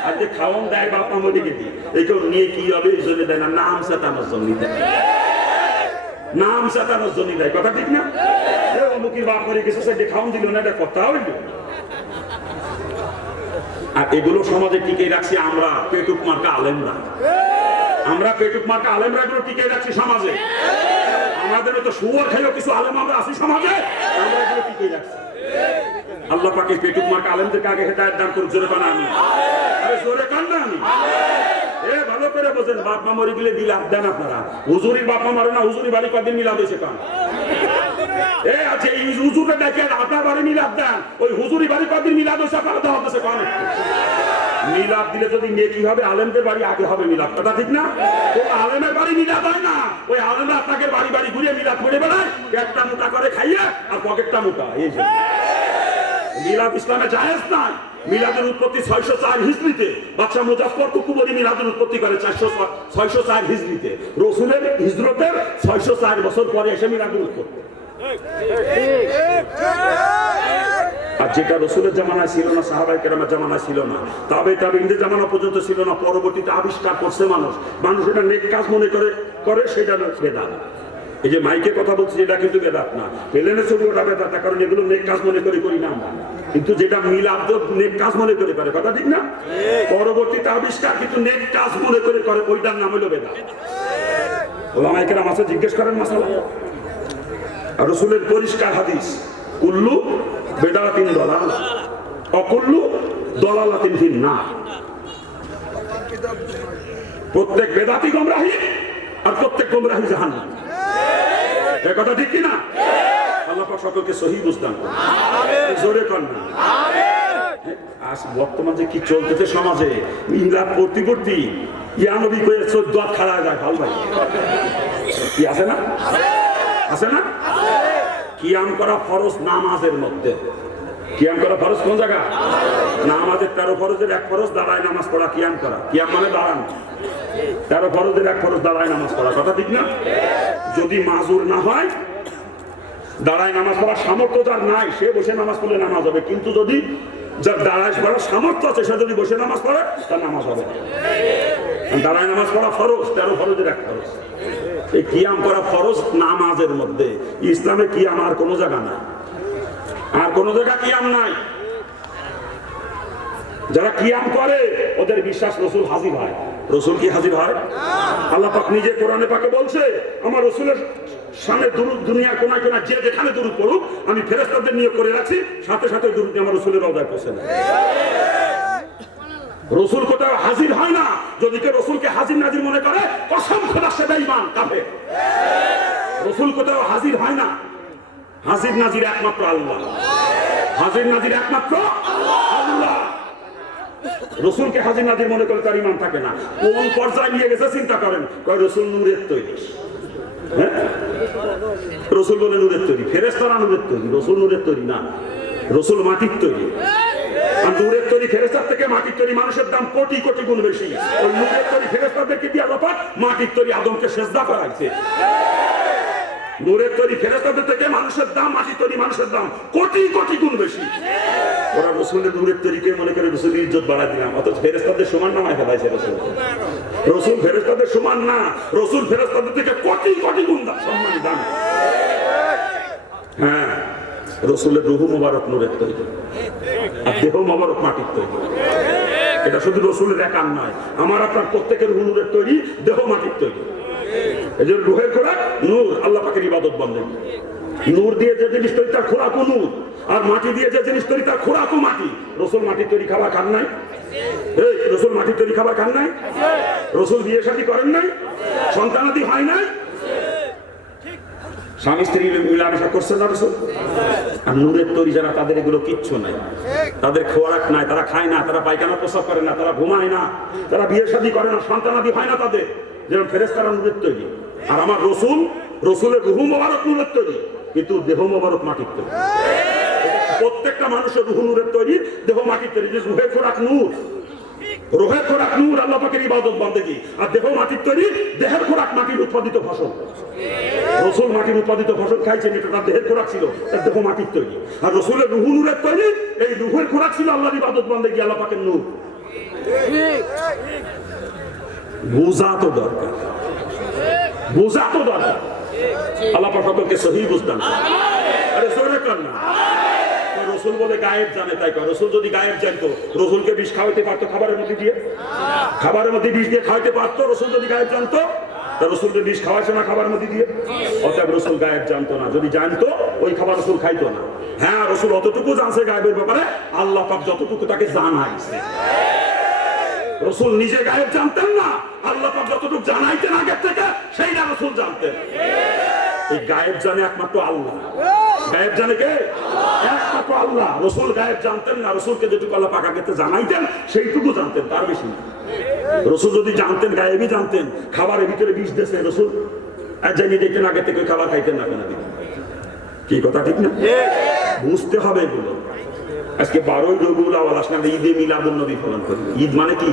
আর যে খাওয়ান দেয় বাপ মা মরে গেলি, এইগুলো নিয়ে কি হবে? এই জন্য দেয় না, নাম সাতানোর জন্য দেয়, নাম সাতানোর জন্য দেয়। কথা ঠিক না? অমুকের বাপ মরে গেছে, সে খাওয়ান দিল না, এটা কথা হইল। আর এগুলো সমাজে টিকে রাখছি আমরা, পেটুক মার্কা আলেমরা। আমরা পেটুক মার্কা আলেমরা এগুলো টিকে রাখছি সমাজে। আমাদের তো শুয়োর খেয়েও কিছু আলেম আমরা আছি সমাজে, আমরা এগুলো টিকে রাখছি। আল্লাহ পাকে পেটুক মার্কা আলেমদেরকে আগে হেদায়েত দান করুন। জোরে কান আমি। আরে জোরে কান না আমি। ভালো করে বোঝেন, বাপ মা মরে গেলে মিলাদ দেন আপনারা। হুজুরির বাপ মা মারে না, হুজুরি বাড়ি কদিন মিলাদ হয়েছে কান? আচ্ছা, এই হুজুরে দেখেন আপনার বাড়ি মিলাদ দেন, ওই হুজুরি বাড়ি কদিন মিলাদ হয়েছে আপনারা দেওয়া হচ্ছে কান? মিলাদ দিলে যদি নেকি হবে, আলেমদের বাড়ি আগে হবে মিলাদ। কথা ঠিক না? তো আলেমের বাড়ি মিলাদ হয় না, ওই আলেমরা আপনাকে বাড়ি বাড়ি ঘুরে মিলাদ করে বেড়ায়, পেটটা মোটা করে খাইয়ে আর পকেটটা মোটা। এই যে মিলাদ ইসলামে জায়েজ নাই। মিলাদের উৎপত্তি 604 হিজরিতে। বাদশা মুজাফফর কুকুবরী মিলাদের উৎপত্তি করে 604 হিজরিতে। রাসূলের হিজরতের 604 বছর পরে এসে মিলাদের উৎপত্তি। আর যেটা রাসূলের জামানায় ছিল না, সাহাবায়ে কেরামের জামানায় ছিল না, তাবেঈনদের জামানা পর্যন্ত ছিল না, পরবর্তীতে আবিষ্কার করছে মানুষ। মানুষ এটা নেক কাজ মনে করে সেটা বেদাত। এই যে মাইকে কথা বলছি, এটা কিন্তু বেদাত না। প্লেনে ছবি ওটা বেদাত, কারণ এগুলো নেক কাজ মনে করি না আমরা। কিন্তু যেটা মিলাদ নেক কাজ মনে করে। কথা ঠিক না? পরবর্তীতে আবিষ্কার কিন্তু নেক কাজ মনে করে, ওইটার নাম হলো বেদাত। ওলামায়ে কেরাম আছে, জিজ্ঞেস করেন মাসালা। আর রাসূলের পরিষ্কার হাদিস, কুল্লু বিদআতিন দালালা ওয়া কুল্লু দালালাতিন ফিন-নার। প্রত্যেক বেদাতি গোমরাহি আর প্রত্যেক গোমরাহি জাহান্নাম। এই কথা ঠিক কি না? আল্লাহ পাক সকলকে সহিহ বুঝদান করুন। আমিন। জোরে কর না আমিন। আজ বর্তমান যে কি চলতেছে সমাজে, ইংলাপ পড়তি ইয়া নবী কয়ে 14 হাত খাড়া যায়, ভালো ভাই কি আছে না? আছে না? কিয়াম করা ফরজ নামাজের মধ্যে। কিয়াম করা ফরজ কোন জায়গা? নামাজের 13 ফরজের এক ফরজ দাঁড়ায় নামাজ পড়া কিয়াম করা। কিয়াম মানে দাঁড়ানো। 13 ফরজের এক ফরজ দাঁড়ায় নামাজ পড়া, কথা ঠিক না? যদি মাজুর না হয়, দাঁড়ায় নামাজ পড়ার সামর্থ্য যার নাই, সে বসে নামাজ পড়লে নামাজ হবে। কিন্তু যদি যার দাঁড়ায় পড়ার সামর্থ্য আছে, সে যদি বসে নামাজ পড়ে, তার নামাজ হবে। দাঁড়ায় নামাজ পড়া ফরজ, 13 ফরজের এক ফরজ। এই কিয়াম করা ফরজ নামাজের মধ্যে। ইসলামে কিয়াম আর কোনো জায়গা নাই, আর কোনো জায়গা কিয়াম নাই। যারা কিয়াম করে ওদের বিশ্বাস রাসূল হাজির হয়। রাসূল কি হাজির হয়? আল্লাহ পাক নিজে কোরআনে পাকে বলছে, আমার রাসূলের সামনে দুরূদ দুনিয়ার কোনায় কোনায় যে যেখানে দুরূদ পড়ুক, আমি ফেরেশতাদের নিয়োগ করে রাখছি, সাথে সাথে দুরূদ আমার রাসূলের রওজায় পৌঁছে যায়। রাসূল কোথাও হাজির হয় না। যদি কেউ রাসূলকে হাজির নাজির মনে করে, কসম খোদা সে বেঈমান কাফের। রাসূল কোথাও হাজির হয় না। হাজির নাজির একমাত্র আল্লাহ। হাজির নাজির একমাত্র আল্লাহ। রাসূলকে হাজির নাজির মনে করে তার ঈমান থাকে না। কোন পর্যায়ে নিয়ে গেছে চিন্তা করেন। কয় রাসূল নূরের তৈরি। হ্যাঁ, রাসূল বলে নূরের তৈরি, ফেরেশতারা নূরের তৈরি, রাসূল নূরের তৈরি না। রাসূল মাটির তৈরি। আর নূরের তৈরি ফেরেশতার থেকে মাটির তৈরি মানুষের দাম কোটি কোটি গুণ বেশি। ওই নূরের তৈরি ফেরেশতাদেরকে দিয়ে আল্লাহ পাক মাটির তৈরি আদমকে সিজদা করাইছে। নূরের তৈরি ফেরেশতাদের থেকে মানুষের দাম, মাটির তৈরি মানুষের দাম কোটি কোটি গুণ বেশি। ওরা রাসূলের নূরের তৈরিকে মনে করে রাসূলের ইজ্জত বাড়ায় দিলাম, অথচ ফেরেশতাদের সমান নামায় ফেলাইছে রাসূল। রাসূল ফেরেশতাদের সমান না, রাসূল ফেরেশতাদের থেকে কোটি কোটি গুণ সম্মানী দাম। হ্যাঁ, রাসূলের রূহ মুবারক নূরের তৈরি, আর দেহ মুবারক মাটির তৈরি। এটা শুধু রাসূলের একার নয়, আমার আপনার প্রত্যেকের রূহ নূরের তৈরি, দেহ মাটির তৈরি। এই যে রূহের খোরাক নূর, আল্লাহ পাকের ইবাদত বন্দেগী। নূর দিয়ে যে জিনিস তৈরি তার খোরাকও নূর, আর মাটি দিয়ে যে জিনিস তৈরি তার খোরাকও মাটি। রাসূল মাটির তৈরি খাবার খান নাই? এই রাসূল মাটির তৈরি খাবার খান নাই? রাসূল বিয়ে শাদী করেন নাই? সন্তানাদি হয় নাই? স্বামী স্ত্রী মিলামেশা করছেন না রাসূল? আর নূরের তৈরি যারা, তাদের এগুলো কিচ্ছু নাই। তাদের খোরাক নাই, তারা খায় না, তারা পায়খানা প্রস্রাব করে না, তারা ঘুমায় না, তারা বিয়ে শাদী করে না, সন্তানাদি হয় না তাদের। যেমন ফেরেশতারা নূরের তৈরি, আর আমার রাসূল, রাসূলের রূহ মুবারক নূরের তৈরি, কিন্তু দেহ মুবারক মাটির তৈরি। প্রত্যেকটা মানুষের রূহ নূরের তৈরি, দেহ মাটির তৈরি। যে রূহের খোরাক নূর, রূহের খোরাক নূর, আল্লাহ পাকের ইবাদত বন্দেগী। আর দেহ মাটির তৈরি, দেহের খোরাক মাটির উৎপাদিত ফসল। রাসূল মাটির উৎপাদিত ফসল খাইছেন, এটা তার দেহের খোরাক ছিল, তার দেহ মাটির তৈরি। আর রাসূলের রূহ নূরের তৈরি, এই রূহের খোরাক ছিল আল্লাহর ইবাদত বন্দেগী, আল্লাহ পাকের নূর। বুঝা তো দরকার, বুঝা তো দরকার। আল্লাহ পাক সকলকে সহিহ বুঝদান। আরে জোরে কর না। রাসূল বলে গায়েব জানে, তাই কয়। রাসূল যদি গায়েব জানতো, রাসূলকে বিষ খাওয়াইতে পারতো খাবারের মধ্যে দিয়ে? খাবারের মধ্যে বিষ দিয়ে খাওয়াইতে পারতো রাসূল যদি গায়েব জানতো? তা রাসূলকে বিষ খাওয়াইছে না খাবারের মধ্যে দিয়ে? অতএব রাসূল গায়েব জানতো না। যদি জানতো, ওই খাবার রাসূল খাইতো না। হ্যাঁ, রাসূল অতটুকু জানছে গায়েবের ব্যাপারে, আল্লাহ পাক যতটুকু তাকে জানাইছে। রাসূল নিজে গায়েব জানতেন না, আল্লাহ পাক যতটুকু জানাইতেন আগে থেকে, সেইটা রাসূল জানতেন। এই গায়েব জানে একমাত্র আল্লাহ। গায়েব জানে কে? একমাত্র আল্লাহ। রাসূল গায়েব জানতেন না, রাসূলকে যেটুকু আল্লাহ পাক আগে জানাইতেন সেইটুকু জানতেন, তার বেশি না। রাসূল যদি জানতেন, গায়েবই জানতেন, খাবারের ভিতরে বিষ দিয়েছে, রাসূল জানিয়ে দেখতেন আগে থেকে, খাবার খাইতেন না কেন? কি কথা ঠিক না? বুঝতে হবে এগুলো। আজকে 12ই রবিউল আউয়াল আসলে আমরা ঈদে মিলাদুন নবী পালন করি। ঈদ মানে কি?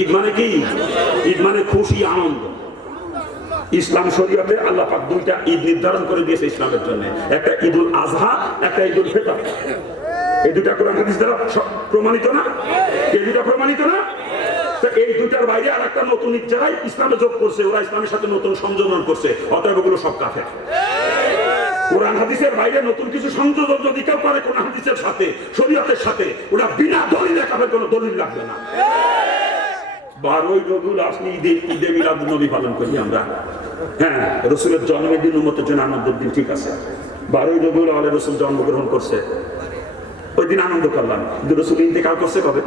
ঈদ মানে কি? ঈদ মানে খুশি, আনন্দ। ইসলাম শরীয়তে আল্লাহ পাক দুইটা ঈদ নির্ধারণ করে দিয়েছে ইসলামের জন্য, একটা ঈদুল আজহা, একটা ঈদুল ফিতর। এই দুইটা কোরআন হাদিস দ্বারা প্রমাণিত না? এই দুইটা প্রমাণিত না? এই দুইটার বাইরে আর একটা নতুন ঈদ যারা ইসলামে যোগ করছে, ওরা ইসলামের সাথে নতুন সংযোজন করছে, অতএব ওগুলো সব কাফের। কোরআন হাদিসের বাইরে নতুন কিছু সংযোজন যদি কেউ করে কোরআন হাদিসের সাথে, শরীয়তের সাথে, ওরা বিনা দলিলে কাফের, কোনো দলিল লাগবে না। 12ই রবিউল আসলে ঈদে মিলাদুন নবী পালন করি আমরা। হ্যাঁ, রসুলের জন্মের দিন উম্মতের জন্য আনন্দের দিন, ঠিক আছে। 12ই রবিউল আওয়ালে রসুল জন্মগ্রহণ করছে, ওই দিন আনন্দ করলাম। কিন্তু রসুল ইন্তেকাল করছে কবে?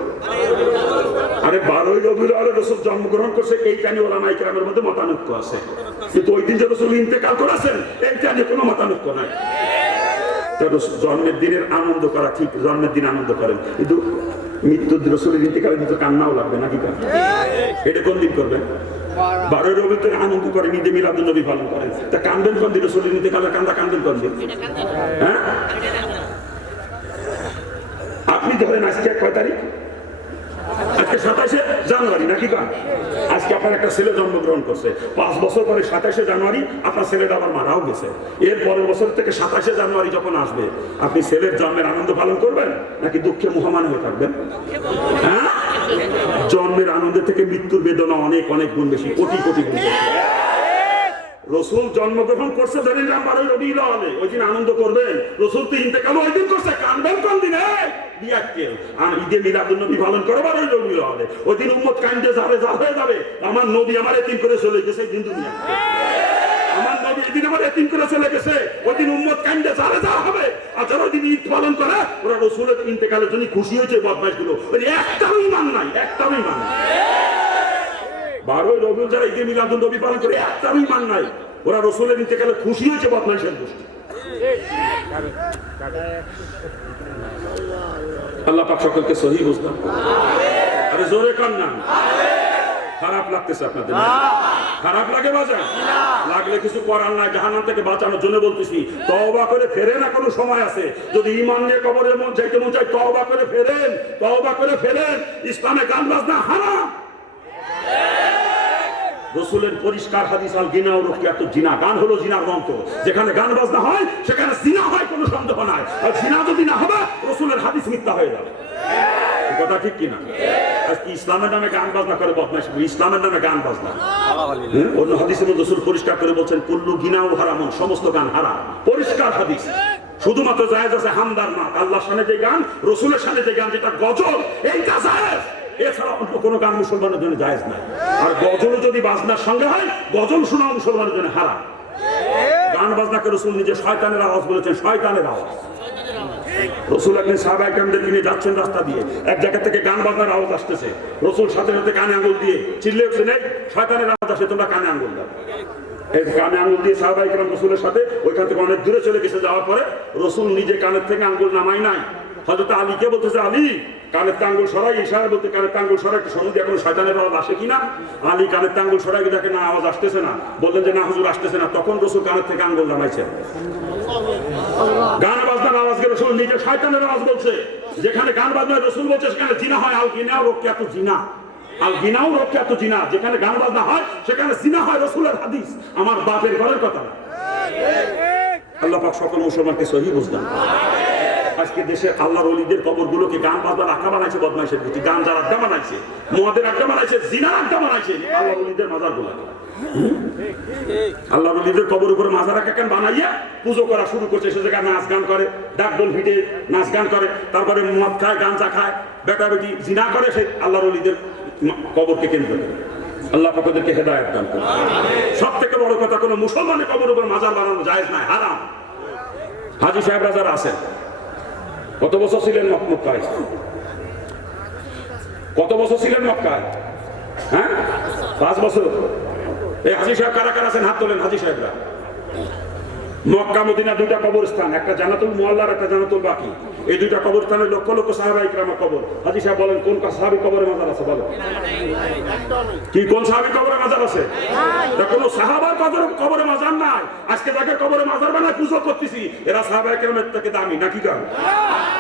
আরে 12ই রবিউল আওয়ালে রসুল জন্মগ্রহণ করছে, এইটা নিয়ে ওলামায়ে কেরামের মধ্যে মতানৈক্য আছে। কিন্তু ওই দিন যে রসুল ইন্তেকাল করেছেন এইটা নিয়ে কোনো মতানৈক্য নাই। জন্মের দিনের আনন্দ করা ঠিক, জন্মের দিন আনন্দ করেন, কিন্তু মৃত্যুর রসুলের ইন্তেকালের দিন তো কান্নাও লাগবে নাকি? এটা কোন দিন করবেন? 12ই রবিউল থেকে আনন্দ করেন, ঈদে মিলাদুন নবী পালন করেন, তা কান্দেন কোন দিন? রসুলের ইন্তেকালের কান্দা কান্দেন কোন দিন? হ্যাঁ, আপনি ধরেন আজকে কয় তারিখ? আজকে 27শে জানুয়ারি নাকি? আজকে আপনার একটা ছেলে জন্মগ্রহণ করছে, 5 বছর পরে 27শে জানুয়ারি আপনার ছেলেটা আবার মারাও গেছে। এর পরের বছর থেকে 27শে জানুয়ারি যখন আসবে, আপনি ছেলের জন্মের আনন্দ পালন করবেন নাকি দুঃখে মুহ্যমান হয়ে থাকবেন? হ্যাঁ, জন্মের আনন্দ থেকে মৃত্যুর বেদনা অনেক অনেক গুণ বেশি, কোটি কোটি গুণ বেশি। রসুল জন্মগ্রহণ করছে ধরেন 12ই রবিউল আওয়ালে, ওই দিন আনন্দ করবেন। রসুল তো ইন্তেকাল ওই দিন করছে, কানবেন কোন দিনে? ঈদে মিলাদুন নবী পালন করো 12ই রবিউল আওয়ালে। ওই দিন উম্মত কান্দে যাবে, যা হয়ে যাবে, আমার নবী আমার এতিম করে চলে গেছে, এই দিন দুনিয়া আমার নবী এদিন আমার এতিম করে চলে গেছে, ওই দিন উম্মত কান্দে যাবে, যা হবে। আর যারা ওই দিন ঈদ পালন করে ওরা রসুলের ইন্তেকালের জন্য খুশি হয়েছে, বদমাইশ গুলো একটাও ইমান নাই, একটাও ইমান নাই। 12ই রবিউল যারা ঈদে মিলাদুন নবী পালন করে একটাও ইমান নাই, ওরা রসুলের ইন্তেকালে খুশি হয়েছে, বদমাইশের গোষ্ঠী। আল্লাহ পাক সকলকে সহি বুঝতাম। আরে জোরে কান না, খারাপ লাগতেছে আপনাদের? খারাপ লাগে বাজার? লাগলে কিছু করার নাই, জাহান্নাম থেকে বাঁচানোর জন্য বলতেছি। তওবা করে ফেরেন, এখনো সময় আছে। যদি ঈমান নিয়ে কবরের মন যাইতে মন চায়, তওবা করে ফেরেন, তওবা করে ফেরেন। ইসলামে গান বাজনা হারাম। রসুলের পরিষ্কার হাদিস, আল গিনাউ রুকিয়াতু জিনা, গান হলো জিনার মন্ত্র। যেখানে গান বাজনা হয় সেখানে জিনা হয়, কোনো সন্দেহ নাই। আর জিনা যদি না হবে, রসুলের হাদিস মিথ্যা হয়ে যাবে। কথা ঠিক কিনা? আজকে ইসলামের নামে গান বাজনা করে বদমাইশ, ইসলামের নামে গান বাজনা। অন্য হাদিসে রসুল পরিষ্কার করে বলছেন, কুল্লু গিনাউ হারামুন, সমস্ত গান হারাম। পরিষ্কার হাদিস। শুধুমাত্র জায়েজ আছে হামদার নাত, আল্লাহর শানে যে গান, রসুলের শানে যে গান, যেটা গজল, এইটা জায়েজ। এছাড়া অন্য কোনো গান মুসলমানের জন্য জায়েজ নাই। আর গজল যদি বাজনার সঙ্গে হয়, গজল শোনা মুসলমানের জন্য হারাম। গান বাজনাকে রসুল নিজে শয়তানের আওয়াজ বলেছেন, শয়তানের আওয়াজ। রসুল একদিন সাহাবায়ে কেরামদেরকে নিয়ে যাচ্ছেন রাস্তা দিয়ে, এক জায়গা থেকে গান বাজনার আওয়াজ আসতেছে। রসুল সাথে সাথে কানে আঙুল দিয়ে চিল্লে উঠছেন, এই শয়তানের আওয়াজ আসে, তোমরা কানে আঙুল দাও। এই কানে আঙুল দিয়ে সাহাবায়ে কেরাম রসুলের সাথে ওইখান থেকে অনেক দূরে চলে গেছে। যাওয়ার পরে রসুল নিজে কানের থেকে আঙ্গুল নামাই নাই, হযরত আলীকে বলতেছে, আলী কানের আঙ্গুল সরাই, ইশারা বলতে কানের আঙ্গুল সরাই, একটু সমুদ্রে এখন শয়তানের আওয়াজ আসে কিনা। আলী কানের আঙ্গুল সরাই, দেখে না আওয়াজ আসতেছে না, বললেন যে না হুজুর আসতেছে না। তখন রসুল কানের থেকে আঙ্গুল নামাইছেন। গান বাজনার আওয়াজকে রসুল নিজে শয়তানের আওয়াজ বলছে। যেখানে গান বাজনার রসুল বলছে সেখানে জিনা হয়। আল গিনাউ রুকিয়াতু জিনা, আল গিনাউ রুকিয়াতু জিনা। যেখানে গান বাজনা হয় সেখানে জিনা হয়, রসুলের হাদিস, আমার বাপের ঘরের কথা না। আল্লাহ পাক সকল মুসলমানকে সহি বুঝদান। আজকে দেশের আল্লাহর ওলিদের কবরগুলোকে গান বাজনার আড্ডা বানাইছে, বদমাইশের গোষ্ঠী। গান যার আড্ডা বানাইছে, মদের আড্ডা বানাইছে, জিনার আড্ডা বানাইছে আল্লাহর ওলিদের মাজারগুলো। আল্লাহর ওলিদের কবর উপরে মাজার কেন বানাইয়া পুজো করা শুরু করছে। সে জায়গায় নাচ গান করে, ডাকডোল ভিটে নাচ গান করে, তারপরে মদ খায়, গাঁজা খায়, বেটা বেটি জিনা করে, সেই আল্লাহর ওলিদের কবরকে কেন্দ্র করে। আল্লাহ পাক ওদেরকে হেদায়েত দান করুন। সব থেকে বড় কথা, কোনো মুসলমানের কবর উপর মাজার বানানো জায়েজ নাই, হারাম। হাজী সাহেবরা যারা আছেন, কত বছর ছিলেন মক্কায়? কত বছর ছিলেন মক্কায়? হ্যাঁ, 5 বছর। এই হাজী সাহেব কারা কারা আছেন? হাত তোলেন। হাজী সাহেবরা মক্কা মদিনা দুইটা কবরস্থান, একটা জান্নাতুল মুআল্লার, একটা জান্নাতুল বাকি। এই দুইটা কবরস্থানে লক্ষ লক্ষ সাহাবায়ে কিরামের কবর। হাজী সাহেব বলেন, কোন সাহাবী কবরে মাজার আছে? বলেন কি, কোন সাহাবী কবরে মাজার আছে? কোন সাহাবার কবরে মাজার নাই। আজকে যাকে কবরে মাজার বানায় পুজো করতেছি, এরা সাহাবায়ে কিরামের থেকে দামি নাকি? গান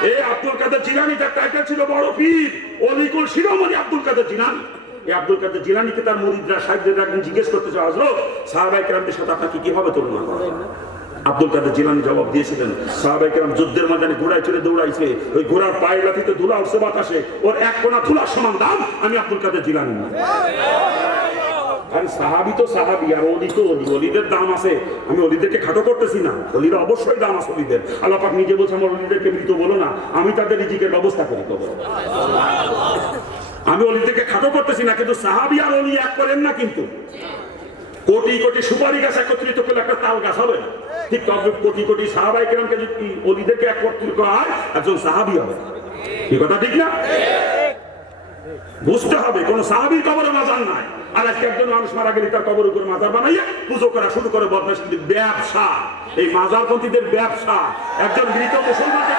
এই আব্দুল কাদের জিলানী, তার টাইটেল ছিল বড় পীর, অলিকুল শিরোমণি আব্দুল কাদের জিলানী। এই আব্দুল কাদের জিলানীকে তার মুরিদরা সাহেবদের একদিন জিজ্ঞেস করতেছে, হযরত সাহাবায়ে কিরামদের সাথে আপনাকে কিভাবে তুলনা করেন? আব্দুল কাদের জিলানী জবাব দিয়েছিলেন, সাহাবায়ে কেরাম যুদ্ধের ময়দানে ঘোড়ায় চড়ে দৌড়াইছে, ওই ঘোড়ার পায়ে লাথিতে ধুলা উঠছে বাতাসে, ওর এক কোনা ধুলার সমান দাম আমি আব্দুল কাদের জিলানী না। কারণ সাহাবী তো সাহাবী, আর ওলি তো ওলি, ওলিদের দাম আছে। আমি ওলিদেরকে খাটো করতেছি না, ওলিরা অবশ্যই দাম আছে ওলিদের। আল্লাহ পাক নিজে বলছে, আমার ওলিদেরকে মৃত বলো না, আমি তাদের রিজিকের ব্যবস্থা করি। কবর আমি অলিদেরকে খাটো করতেছি না, কিন্তু সাহাবী আর অলি এক করেন না। কিন্তু কোটি কোটি সুপারি গাছ একত্রিত করলে একটা তাল গাছ হবে না। ঠিক তবে কোটি কোটি সাহাবাই কেরামকে যদি অলিদেরকে একত্রিত করা হয়, একজন সাহাবী হবে। এই কথা ঠিক না? বুঝতে হবে কোন সাহাবীর কবরে মাজার নাই। আর আজকে একজন মানুষ মারা গেলে তার কবর উপরে মাজার বানাইয়া পুজো করা শুরু করে বদমাইশ। কিন্তু ব্যবসা, এই মাজারপন্থীদের ব্যবসা। একজন মৃত মুসলমানকে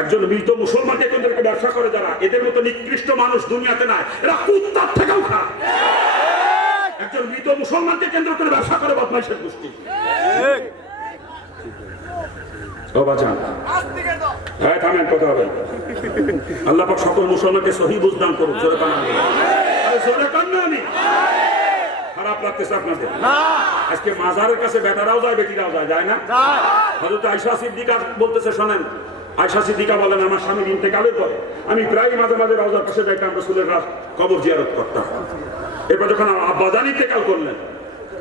একজন মৃত মুসলমানকে কেন্দ্র করে ব্যবসা করে যারা, এদের মতো নিকৃষ্ট মানুষ দুনিয়াতে নাই। এরা কুত্তার থেকেও খারাপ। একজন মৃত মুসলমানকে কেন্দ্র করে ব্যবসা করে বদমাইশের গোষ্ঠী। আল্লাহ পাক সকল মুসলমানকে সহি বুঝদান করুন। খারাপ লাগতেছে আপনাদের? আজকে মাজারের কাছে বেটারাও যায়, বেটিরাও যায়, যায় না? হযরত আয়েশা সিদ্দিকা বলতেছে, শোনেন, আয়েশা সিদ্দিকা বলেন, আমার স্বামীর ইন্তেকালের পরে আমি প্রায় মাঝে মাঝে রওজার কাছে যাইতাম, রাসূলের কবর জিয়ারত করতাম। এরপর যখন আব্বাজান ইন্তেকাল করলেন,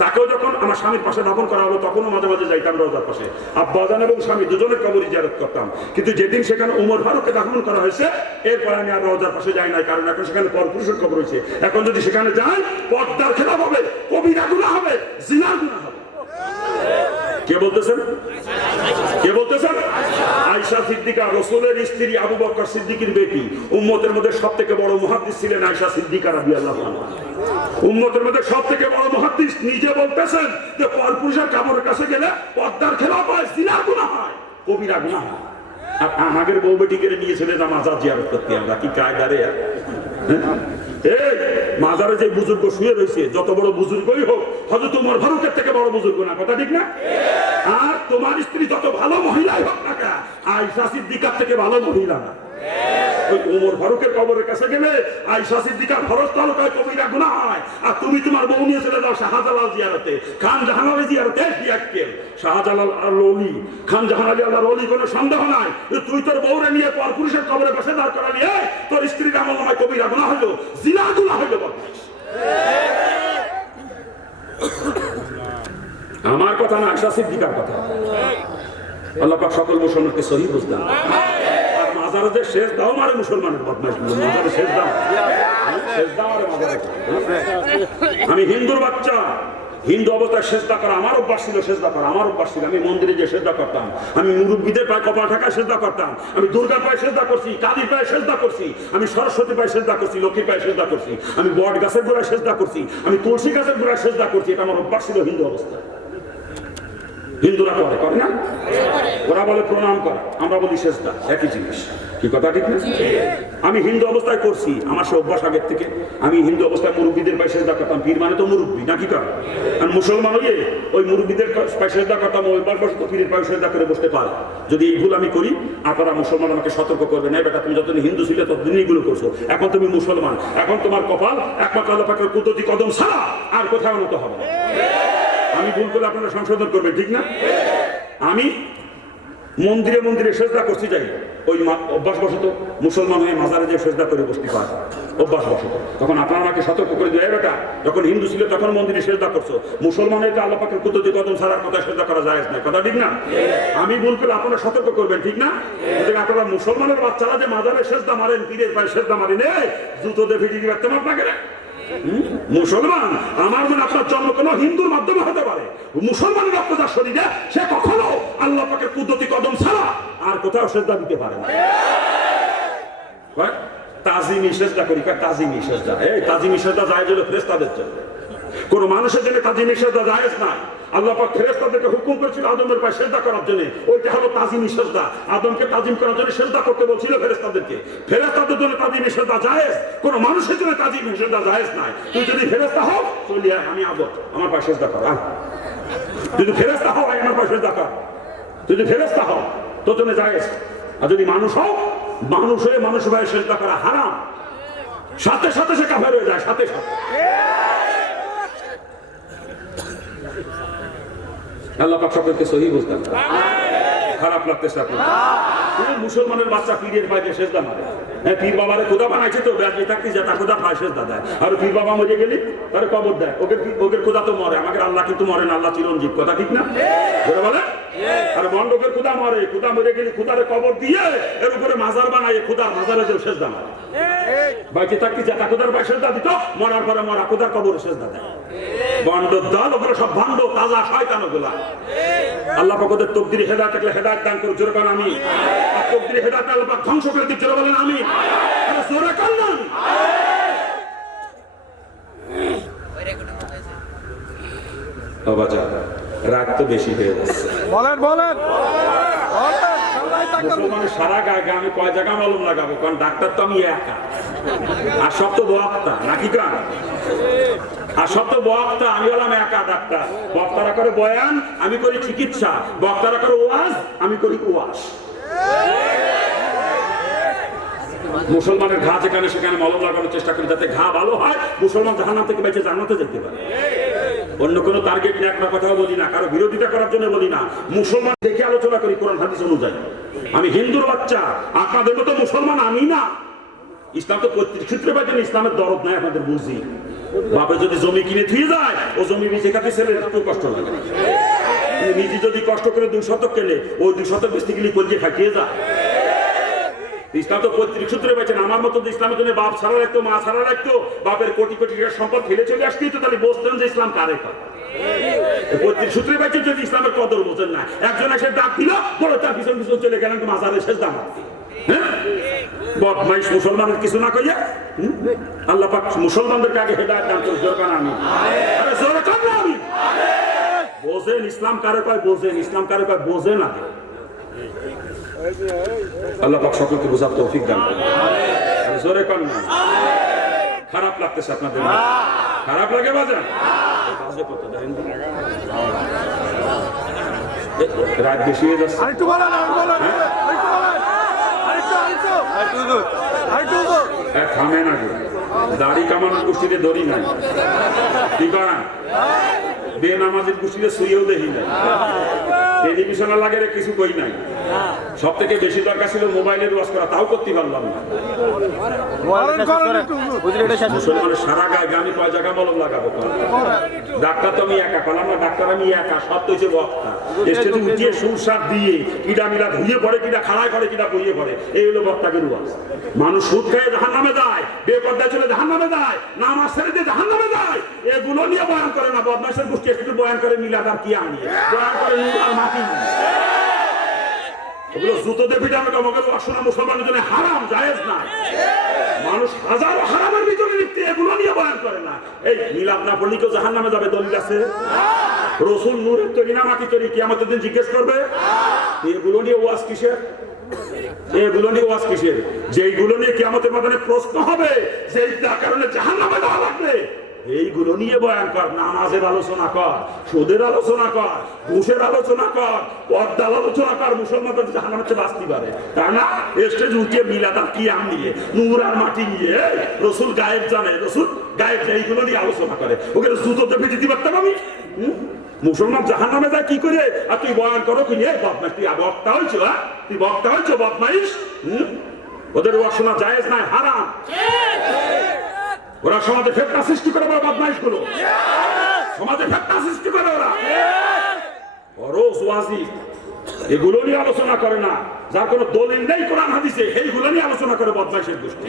তাকেও যখন আমার স্বামীর পাশে দাফন করা হলো, তখনও মাঝে মাঝে যাইতাম রওজার পাশে। আব্বাজান এবং স্বামী দুজনের কবর জিয়ারত করতাম। কিন্তু যেদিন সেখানে ওমর ফারুককে দাফন করা হয়েছে, এরপর আমি আর রওজার পাশে যাই নাই, কারণ এখন সেখানে পরপুরুষের কবর হয়েছে। এখন যদি সেখানে যাই, পর্দার খেলাপ হবে, কবিরা গুনাহ হবে, জিনার গুনাহ হবে। কে বলতেছেন? কে বলতেছেন? আয়েশা সিদ্দিকা, রাসূলের স্ত্রী, আবু বকর সিদ্দিকের বেটি। উম্মতের মধ্যে সবথেকে বড় মুহাদ্দিস ছিলেন আয়েশা সিদ্দিকা রাদিয়াল্লাহু আনহা। উম্মতের মধ্যে সবথেকে বড় মুহাদ্দিস নিজে বলতেছেন যে পরপুরুষের কবরের কাছে গেলে পর্দার খেলাপ হয়, জিনার গুনাহ হয়, কবিরা গুনাহ হয়। আর আমাদের বউ বেটিকে নিয়ে চলে যা মাজার জিয়ারত করতে, আমরা কি কায়দা রে? এই মাজারে যে বুজুর্গ শুয়ে রয়েছে, যত বড় বুজুর্গই হোক, হযরত ওমর ফারুকের থেকে বড় বুজুর্গ না। কথা ঠিক না? আর তোমার স্ত্রী যত ভালো মহিলাই হোক না কেন, আয়েশা সিদ্দিকার থেকে ভালো মহিলা না। ওই ওমর ফারুকের কবরের কাছে গেলে আয়েশা সিদ্দিকার ফরজ তালুকায় কবিরা গুনাহ হয়। আর তুমি তোমার বউ নিয়ে চলে যাও শাহজালাল জিয়ারতে, খান জাহান আলী জিয়ারতে। শাহজালাল আর ওলি, খান জাহান আলী আল্লাহর ওলি, কোনো সন্দেহ নাই। তুই তোর বউরে নিয়ে পরপুরুষের কবরের পাশে দাঁড় করালি, তোর স্ত্রীর আমলনামায় কবিরা গুনাহ হইল, জিনা গুনাহ হইল। আমার কথা না, আয়েশা সিদ্দিকার কথা। আল্লাহ পাক সকল মুসলমানকে সহি বুঝদান। মাজারে শেষ দাও মারে মুসলমানের বদমাইশ, মাজারে শেষ দাও, শেষ দাও আরে মাজারে। আমি হিন্দুর বাচ্চা, হিন্দু অবস্থায় সেজদা করা আমার অভ্যাস ছিল, সেজদা করা আমার অভ্যাস ছিল। আমি মন্দিরে যে সেজদা করতাম, আমি মুরব্বীদের পায়ে কপাল ঠাকায় সেজদা করতাম, আমি দুর্গার পায়ে সেজদা করছি, কালীর পায়ে সেজদা করছি, আমি সরস্বতী পায়ে সেজদা করছি, লক্ষ্মীর পায়ে সেজদা করছি, আমি বট গাছের গোড়ায় সেজদা করছি, আমি তুলসী গাছের গোড়ায় সেজদা করছি। এটা আমার অভ্যাস ছিল হিন্দু অবস্থায়। হিন্দুরা করে, করে না? ওরা বলে প্রণাম করা, আমরা বলি সেজদা, একই জিনিস। কি কথা ঠিক না? আমি হিন্দু অবস্থায় করছি, আমার সে অভ্যাস আগের থেকে। আমি হিন্দু অবস্থায় মুরব্বীদের পায়ে সেজদা করতাম। পীর মানে তো মুরব্বী নাকি? কারণ আর মুসলমান হয়ে ওই মুরব্বীদের পায়ে সেজদা করতাম, ওই বসত পীরের পায়ে সেজদা করে বসতে পারে। যদি এই ভুল আমি করি, আপনারা মুসলমান আমাকে সতর্ক করবে, না বেটা তুমি যতদিন হিন্দু ছিলে ততদিন এইগুলো করছো, এখন তুমি মুসলমান, এখন তোমার কপাল একমাত্র আল্লাহ পাকের কুদরতি কদম ছাড়া আর কোথাও মতো হবে না। আমি ভুল করলে আপনারা সংশোধন করবেন, ঠিক না? আমি মন্দিরে মন্দিরে সেজদা করছি, যাই ওই অভ্যাসবশত মুসলমান হয়ে মাজারে যে সেজদা করে বসতে পারে অভ্যাসবশত। তখন আপনারা আমাকে সতর্ক করে দেয়, বেটা যখন হিন্দু ছিল তখন মন্দিরে সেজদা করছো, মুসলমান হয়ে আল্লাহ পাকের কুদরতি কদম ছাড়ার কথা সেজদা করা যায় না। কথা ঠিক না? আমি ভুল করলে আপনারা সতর্ক করবেন, ঠিক না? আপনারা মুসলমানের বাচ্চারা যে মাজারে সেজদা মারেন, পীরের পায়ে সেজদা মারেন, জুতো দিয়ে ভিডিও রাখতে আপনাকে মুসলমান। আমার মনে আপনার জন্ম কোনো হিন্দুর মাধ্যমে হতে পারে, মুসলমানের রক্ত যার শরীরে, সে কখনো আল্লাহ পাকের কুদরতি কদম ছাড়া আর কোথাও সেজদা দিতে পারে না। তাজিমি সেজদা করি, তাজিমি সেজদা। এই তাজিমি সেজদা জায়েজ হলো ফেরেশতাদের জন্য, কোন মানুষের জন্য তাজিমি সেজদা জায়েজ নাই। আল্লাহ পাক ফেরেশতাদেরকে হুকুম করেছিল আদমের পায়ে সেজদা করার জন্য, ওইটা হলো তাজিমি সেজদা। আদমকে তাজিম করার জন্য সেজদা করতে বলছিল ফেরেশতাদেরকে। ফেরেশতাদের জন্য তাজিমি সেজদা জায়েজ, কোন মানুষের জন্য তাজিমি সেজদা জায়েজ নাই। তুই যদি ফেরেশতা হও, চলি আয়, আমি আদম, আমার পায়ে সেজদা কর। যদি ফেরেশতা হও, আমার পায়ে সেজদা কর। তুই যদি ফেরেশতা হও, তোর জন্য জায়েজ। আর যদি মানুষ হও, মানুষ হয়ে মানুষ ভাই সেজদা করা হারাম। সাথে সাথে সে কাফের হয়ে যায়, সাথে সাথে। আল্লাহ পাক সকলকে সহি বুঝতেন। খারাপ লাগতেছে আপনার? মুসলমানের বাচ্চা পীরের পায়ে সেজদা মারে। হ্যাঁ, পীর বাবারে খোদা বানাইছে তো বেঁচে থাকতে যা তা খোদা পায়ে সেজদা দেয়। আর পীর বাবা মরে গেলি তার কবর দেয়, ওকে খোদা তো মরে, আমাদের আল্লাহ কিন্তু মরে না, আল্লাহ চিরঞ্জীব, কথা ঠিক না? বলে আর মন্ডপের খোদা মরে, খোদা মরে গেলি খোদারে কবর দিয়ে এর উপরে মাজার বানায়, খোদার মাজারে যে সেজদা মারে। বেঁচে থাকতে যা তা খোদার পায়ে সেজদা দিত, মরার পরে মরা খোদার কবরে সেজদা দেয়। বন্ডর দল, ওপরে সব ভণ্ড তাজা শয়তান ওগুলা। আল্লাহ পাক ওদের তকদিরে হেদায়েত থাকলে হেদায়েত দান করুন, জোরে বলেন আমিন। আর তকদিরে হেদায়েত আল্লাহ পাক ধ্বংস করে দিতে, জোরে বলেন আমিন। আরে জোরে বলেন আমিন। বাবা যা রাত তো বেশি হয়ে যাচ্ছে, বলেন বলেন মুসলমানের সারা গায়ে আমি কয় জায়গা মালুম লাগাবো, কারণ ডাক্তার তো আমি একা, আর সব তো বক্তা নাকি কান, আর সব তো বক্তা, আমি হলাম একা ডাক্তার। বক্তারা করে বয়ান, আমি করি চিকিৎসা। বক্তারা করে ওয়াজ, আমি করি ওয়াজ। মুসলমানের ঘা যেখানে সেখানে মলম লাগানোর চেষ্টা করি, যাতে ঘা ভালো হয়, মুসলমান জাহান্নাম থেকে বেঁচে জান্নাতে যেতে পারে। অন্য কোনো টার্গেট নিয়ে একটা কথাও বলি না, কারো বিরোধিতা করার জন্য বলি না, মুসলমান দেখে আলোচনা করি কোরআন হাদিস অনুযায়ী। আমি হিন্দুর বাচ্চা, আপনাদের মতো মুসলমান আমি না। ইসলাম তো প্রত্যেক সূত্রে পাইছেন, ইসলামের দরদ নাই আপনাদের বুঝি। বাপে যদি জমি কিনে থুয়ে যায়, ও জমি বেঁচে খাতে ছেলের একটু কষ্ট লাগে। নিজে যদি কষ্ট করে 2 শতক কেনে, ওই 2 শতক বেচতে গেলে কলজে খাটিয়ে যায়। ইসলাম তো পৈতৃক সূত্রে পাইছেন। আমার মতো ইসলামের জন্য বাপ ছাড়া রাখতো, মা ছাড়া রাখতো, বাপের কোটি কোটি টাকার সম্পদ ফেলে চলে আসতেই তো, তাহলে বলতেন যে ইসলাম কারে কর। পৈতৃক সূত্রে পাইছেন যদি ইসলামের কদর বোঝেন না। একজন এসে ডাক দিল, বড় তার পিছন পিছন চলে গেলেন মাজারে সেজদা মারতে। বদমাইশ মুসলমানের কিছু না কইয়া আল্লাহ পাক মুসলমানদেরকে আগে হেদায়েত দান করুন, জোরে কান আমিন। আরে জোরে কান আমিন। বোঝেন ইসলাম কারে কয়, বোঝেন ইসলাম কারে কয়, বোঝেন না। আল্লাহ পাক সকলকে বোঝার তৌফিক দান করুন, জোরে কান না। খারাপ লাগতেছে আপনাদের? খারাপ লাগে বাজান? বাজে কত দেখেন, রাত বেশি হয়ে যাচ্ছে। আরেকটু বলেন, থামে না, দাড়ি কামানোর গোষ্ঠীতে দড়ি নাই, কি করেন? বেনামাজির গোষ্ঠীতে শুয়েও দেখি নাই, টেলিভিশনে লাগে কিছু কই নাই। সব থেকে বেশি দরকার ছিল মোবাইলের ওয়াজ করা, তাও করতে পারলাম না। মুসলমানের সারা গায়ে আমি কয় জায়গা মলম লাগাবো? ডাক্তার তো আমি একা পেলাম না, ডাক্তার আমি একা, সব তো হচ্ছে বক্তা। স্টেজে উঠিয়ে সুরসার দিয়ে কিডা মিলা ধুয়ে পড়ে, কিডা খাড়ায় করে, কিডা বইয়ে পড়ে, এই হলো বক্তাগির ওয়াজ। মানুষ সুদ খেয়ে জাহান্নামে যায়, বেপর্দায় চলে জাহান্নামে যায়, নামাজ ছেড়ে দিয়ে জাহান্নামে যায়, এগুলো নিয়ে বয়ান করে না। বদমাইশের গোষ্ঠী একটু বয়ান করে মিলাদ আর কিয়াম নিয়ে, বয়ান করে নূর আর মাটি নিয়ে। এগুলো জুতো দিয়ে পিঠে আমাকে অশোনা মুসলমানের জন্য হারাম, জায়েজ নাই। মানুষ হাজারো হারামের ভিতরে লিপ্ত, এগুলো নিয়ে বয়ান করে না। এই মিলাদ না পড়লে কেউ জাহান্নামে যাবে দলিল আছে? রসুল নূরের তৈরি না মাটি তৈরি, কিয়ামতের দিন জিজ্ঞেস করবে। এগুলো নিয়ে ওয়াজ কিসের? এগুলো নিয়ে ওয়াজ কিসের? যেইগুলো নিয়ে কিয়ামতের ময়দানে প্রশ্ন হবে, যেই কারণে জাহান্নামে যাওয়া লাগবে, এইগুলো নিয়ে বয়ান কর। নামাজের আলোচনা কর, সুদের আলোচনা কর, ঘুষের আলোচনা কর, পর্দার আলোচনা কর। মুসলমানদের জাহান্নামে চেয়ে বাঁচতে পারে, তাই না? স্টেজ উঠিয়ে মিলাদ আর কিয়াম নিয়ে, নূর আর মাটি নিয়ে, রসুল গায়েব জানে, রসুল গায়েব জানে, এইগুলো নিয়ে আলোচনা করে। ওকে জুতোতে পেটে দিতে পারতাম আমি? মুসলমান জাহান্নামে যায় কি করে, আর তুই বয়ান করো কি নিয়ে? বদমাইশ, তুই বক্তা হয়েছ? তুই বক্তা হয়েছ বদমাইশ? ওদের ওয়াজ শোনা জায়েজ নাই, হারাম। ওরা সমাজে ফেতনা সৃষ্টি করে, বদমাইশ গুলো সমাজে ফেতনা সৃষ্টি করে। ওরা রোজ ওয়াজি এগুলো নিয়ে আলোচনা করে না, যার কোনো দলিল নেই কোরআন হাদিসে, এইগুলো নিয়ে আলোচনা করে বদমাইশের গোষ্ঠী।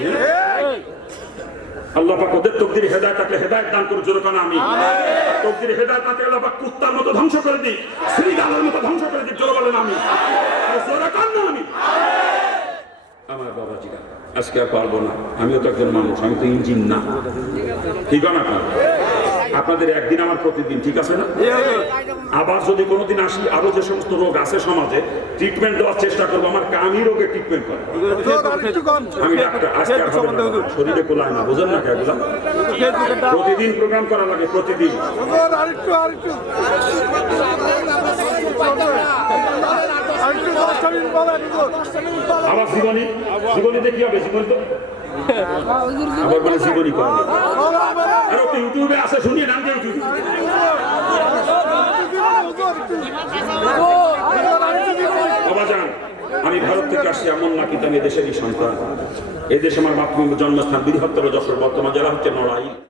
আল্লাহ পাক ওদের তকদিরে হেদায়েত থাকলে হেদায়েত দান করুন, জোরে কান আমিন। তকদিরে হেদায়েত না থাকলে আল্লাহ পাক কুত্তার মতো ধ্বংস করে দিক, শ্রীগালের মতো ধ্বংস করে দিক, জোরে বলেন আমিন। জোরে কান না আমিন। আমার বাবাজিরা আজকে আর পারবো না, আমিও তো একজন মানুষ, আমি তো ইঞ্জিন না, ঠিক না? আপনাদের একদিন আমার প্রতিদিন, ঠিক আছে না? আবার যদি কোনোদিন আসি, আরো যে সমস্ত রোগ আছে সমাজে, ট্রিটমেন্ট দেওয়ার চেষ্টা করবো। আমার কামই রোগে ট্রিটমেন্ট করে, আমি ডাক্তার। আজকে আর হবে না, শরীরে কোলায় না, বোঝেন না কেগুলা? প্রতিদিন প্রোগ্রাম করা লাগে, প্রতিদিন। আবার জীবনী, জীবনীতে কি হবে? জীবনী তো আবার বলে জীবনী করে, আর তো ইউটিউবে আছে, শুনিয়ে নাম দিয়ে ইউটিউব। বাবা যান, আমি আমি ভারত থেকে আসছি এমন না, কিন্তু আমি এদেশেরই সন্তান। এদেশ আমার মাতৃভূমি, জন্মস্থান, বৃহত্তর যশোর বর্তমান জেলা হচ্ছে নড়াইল।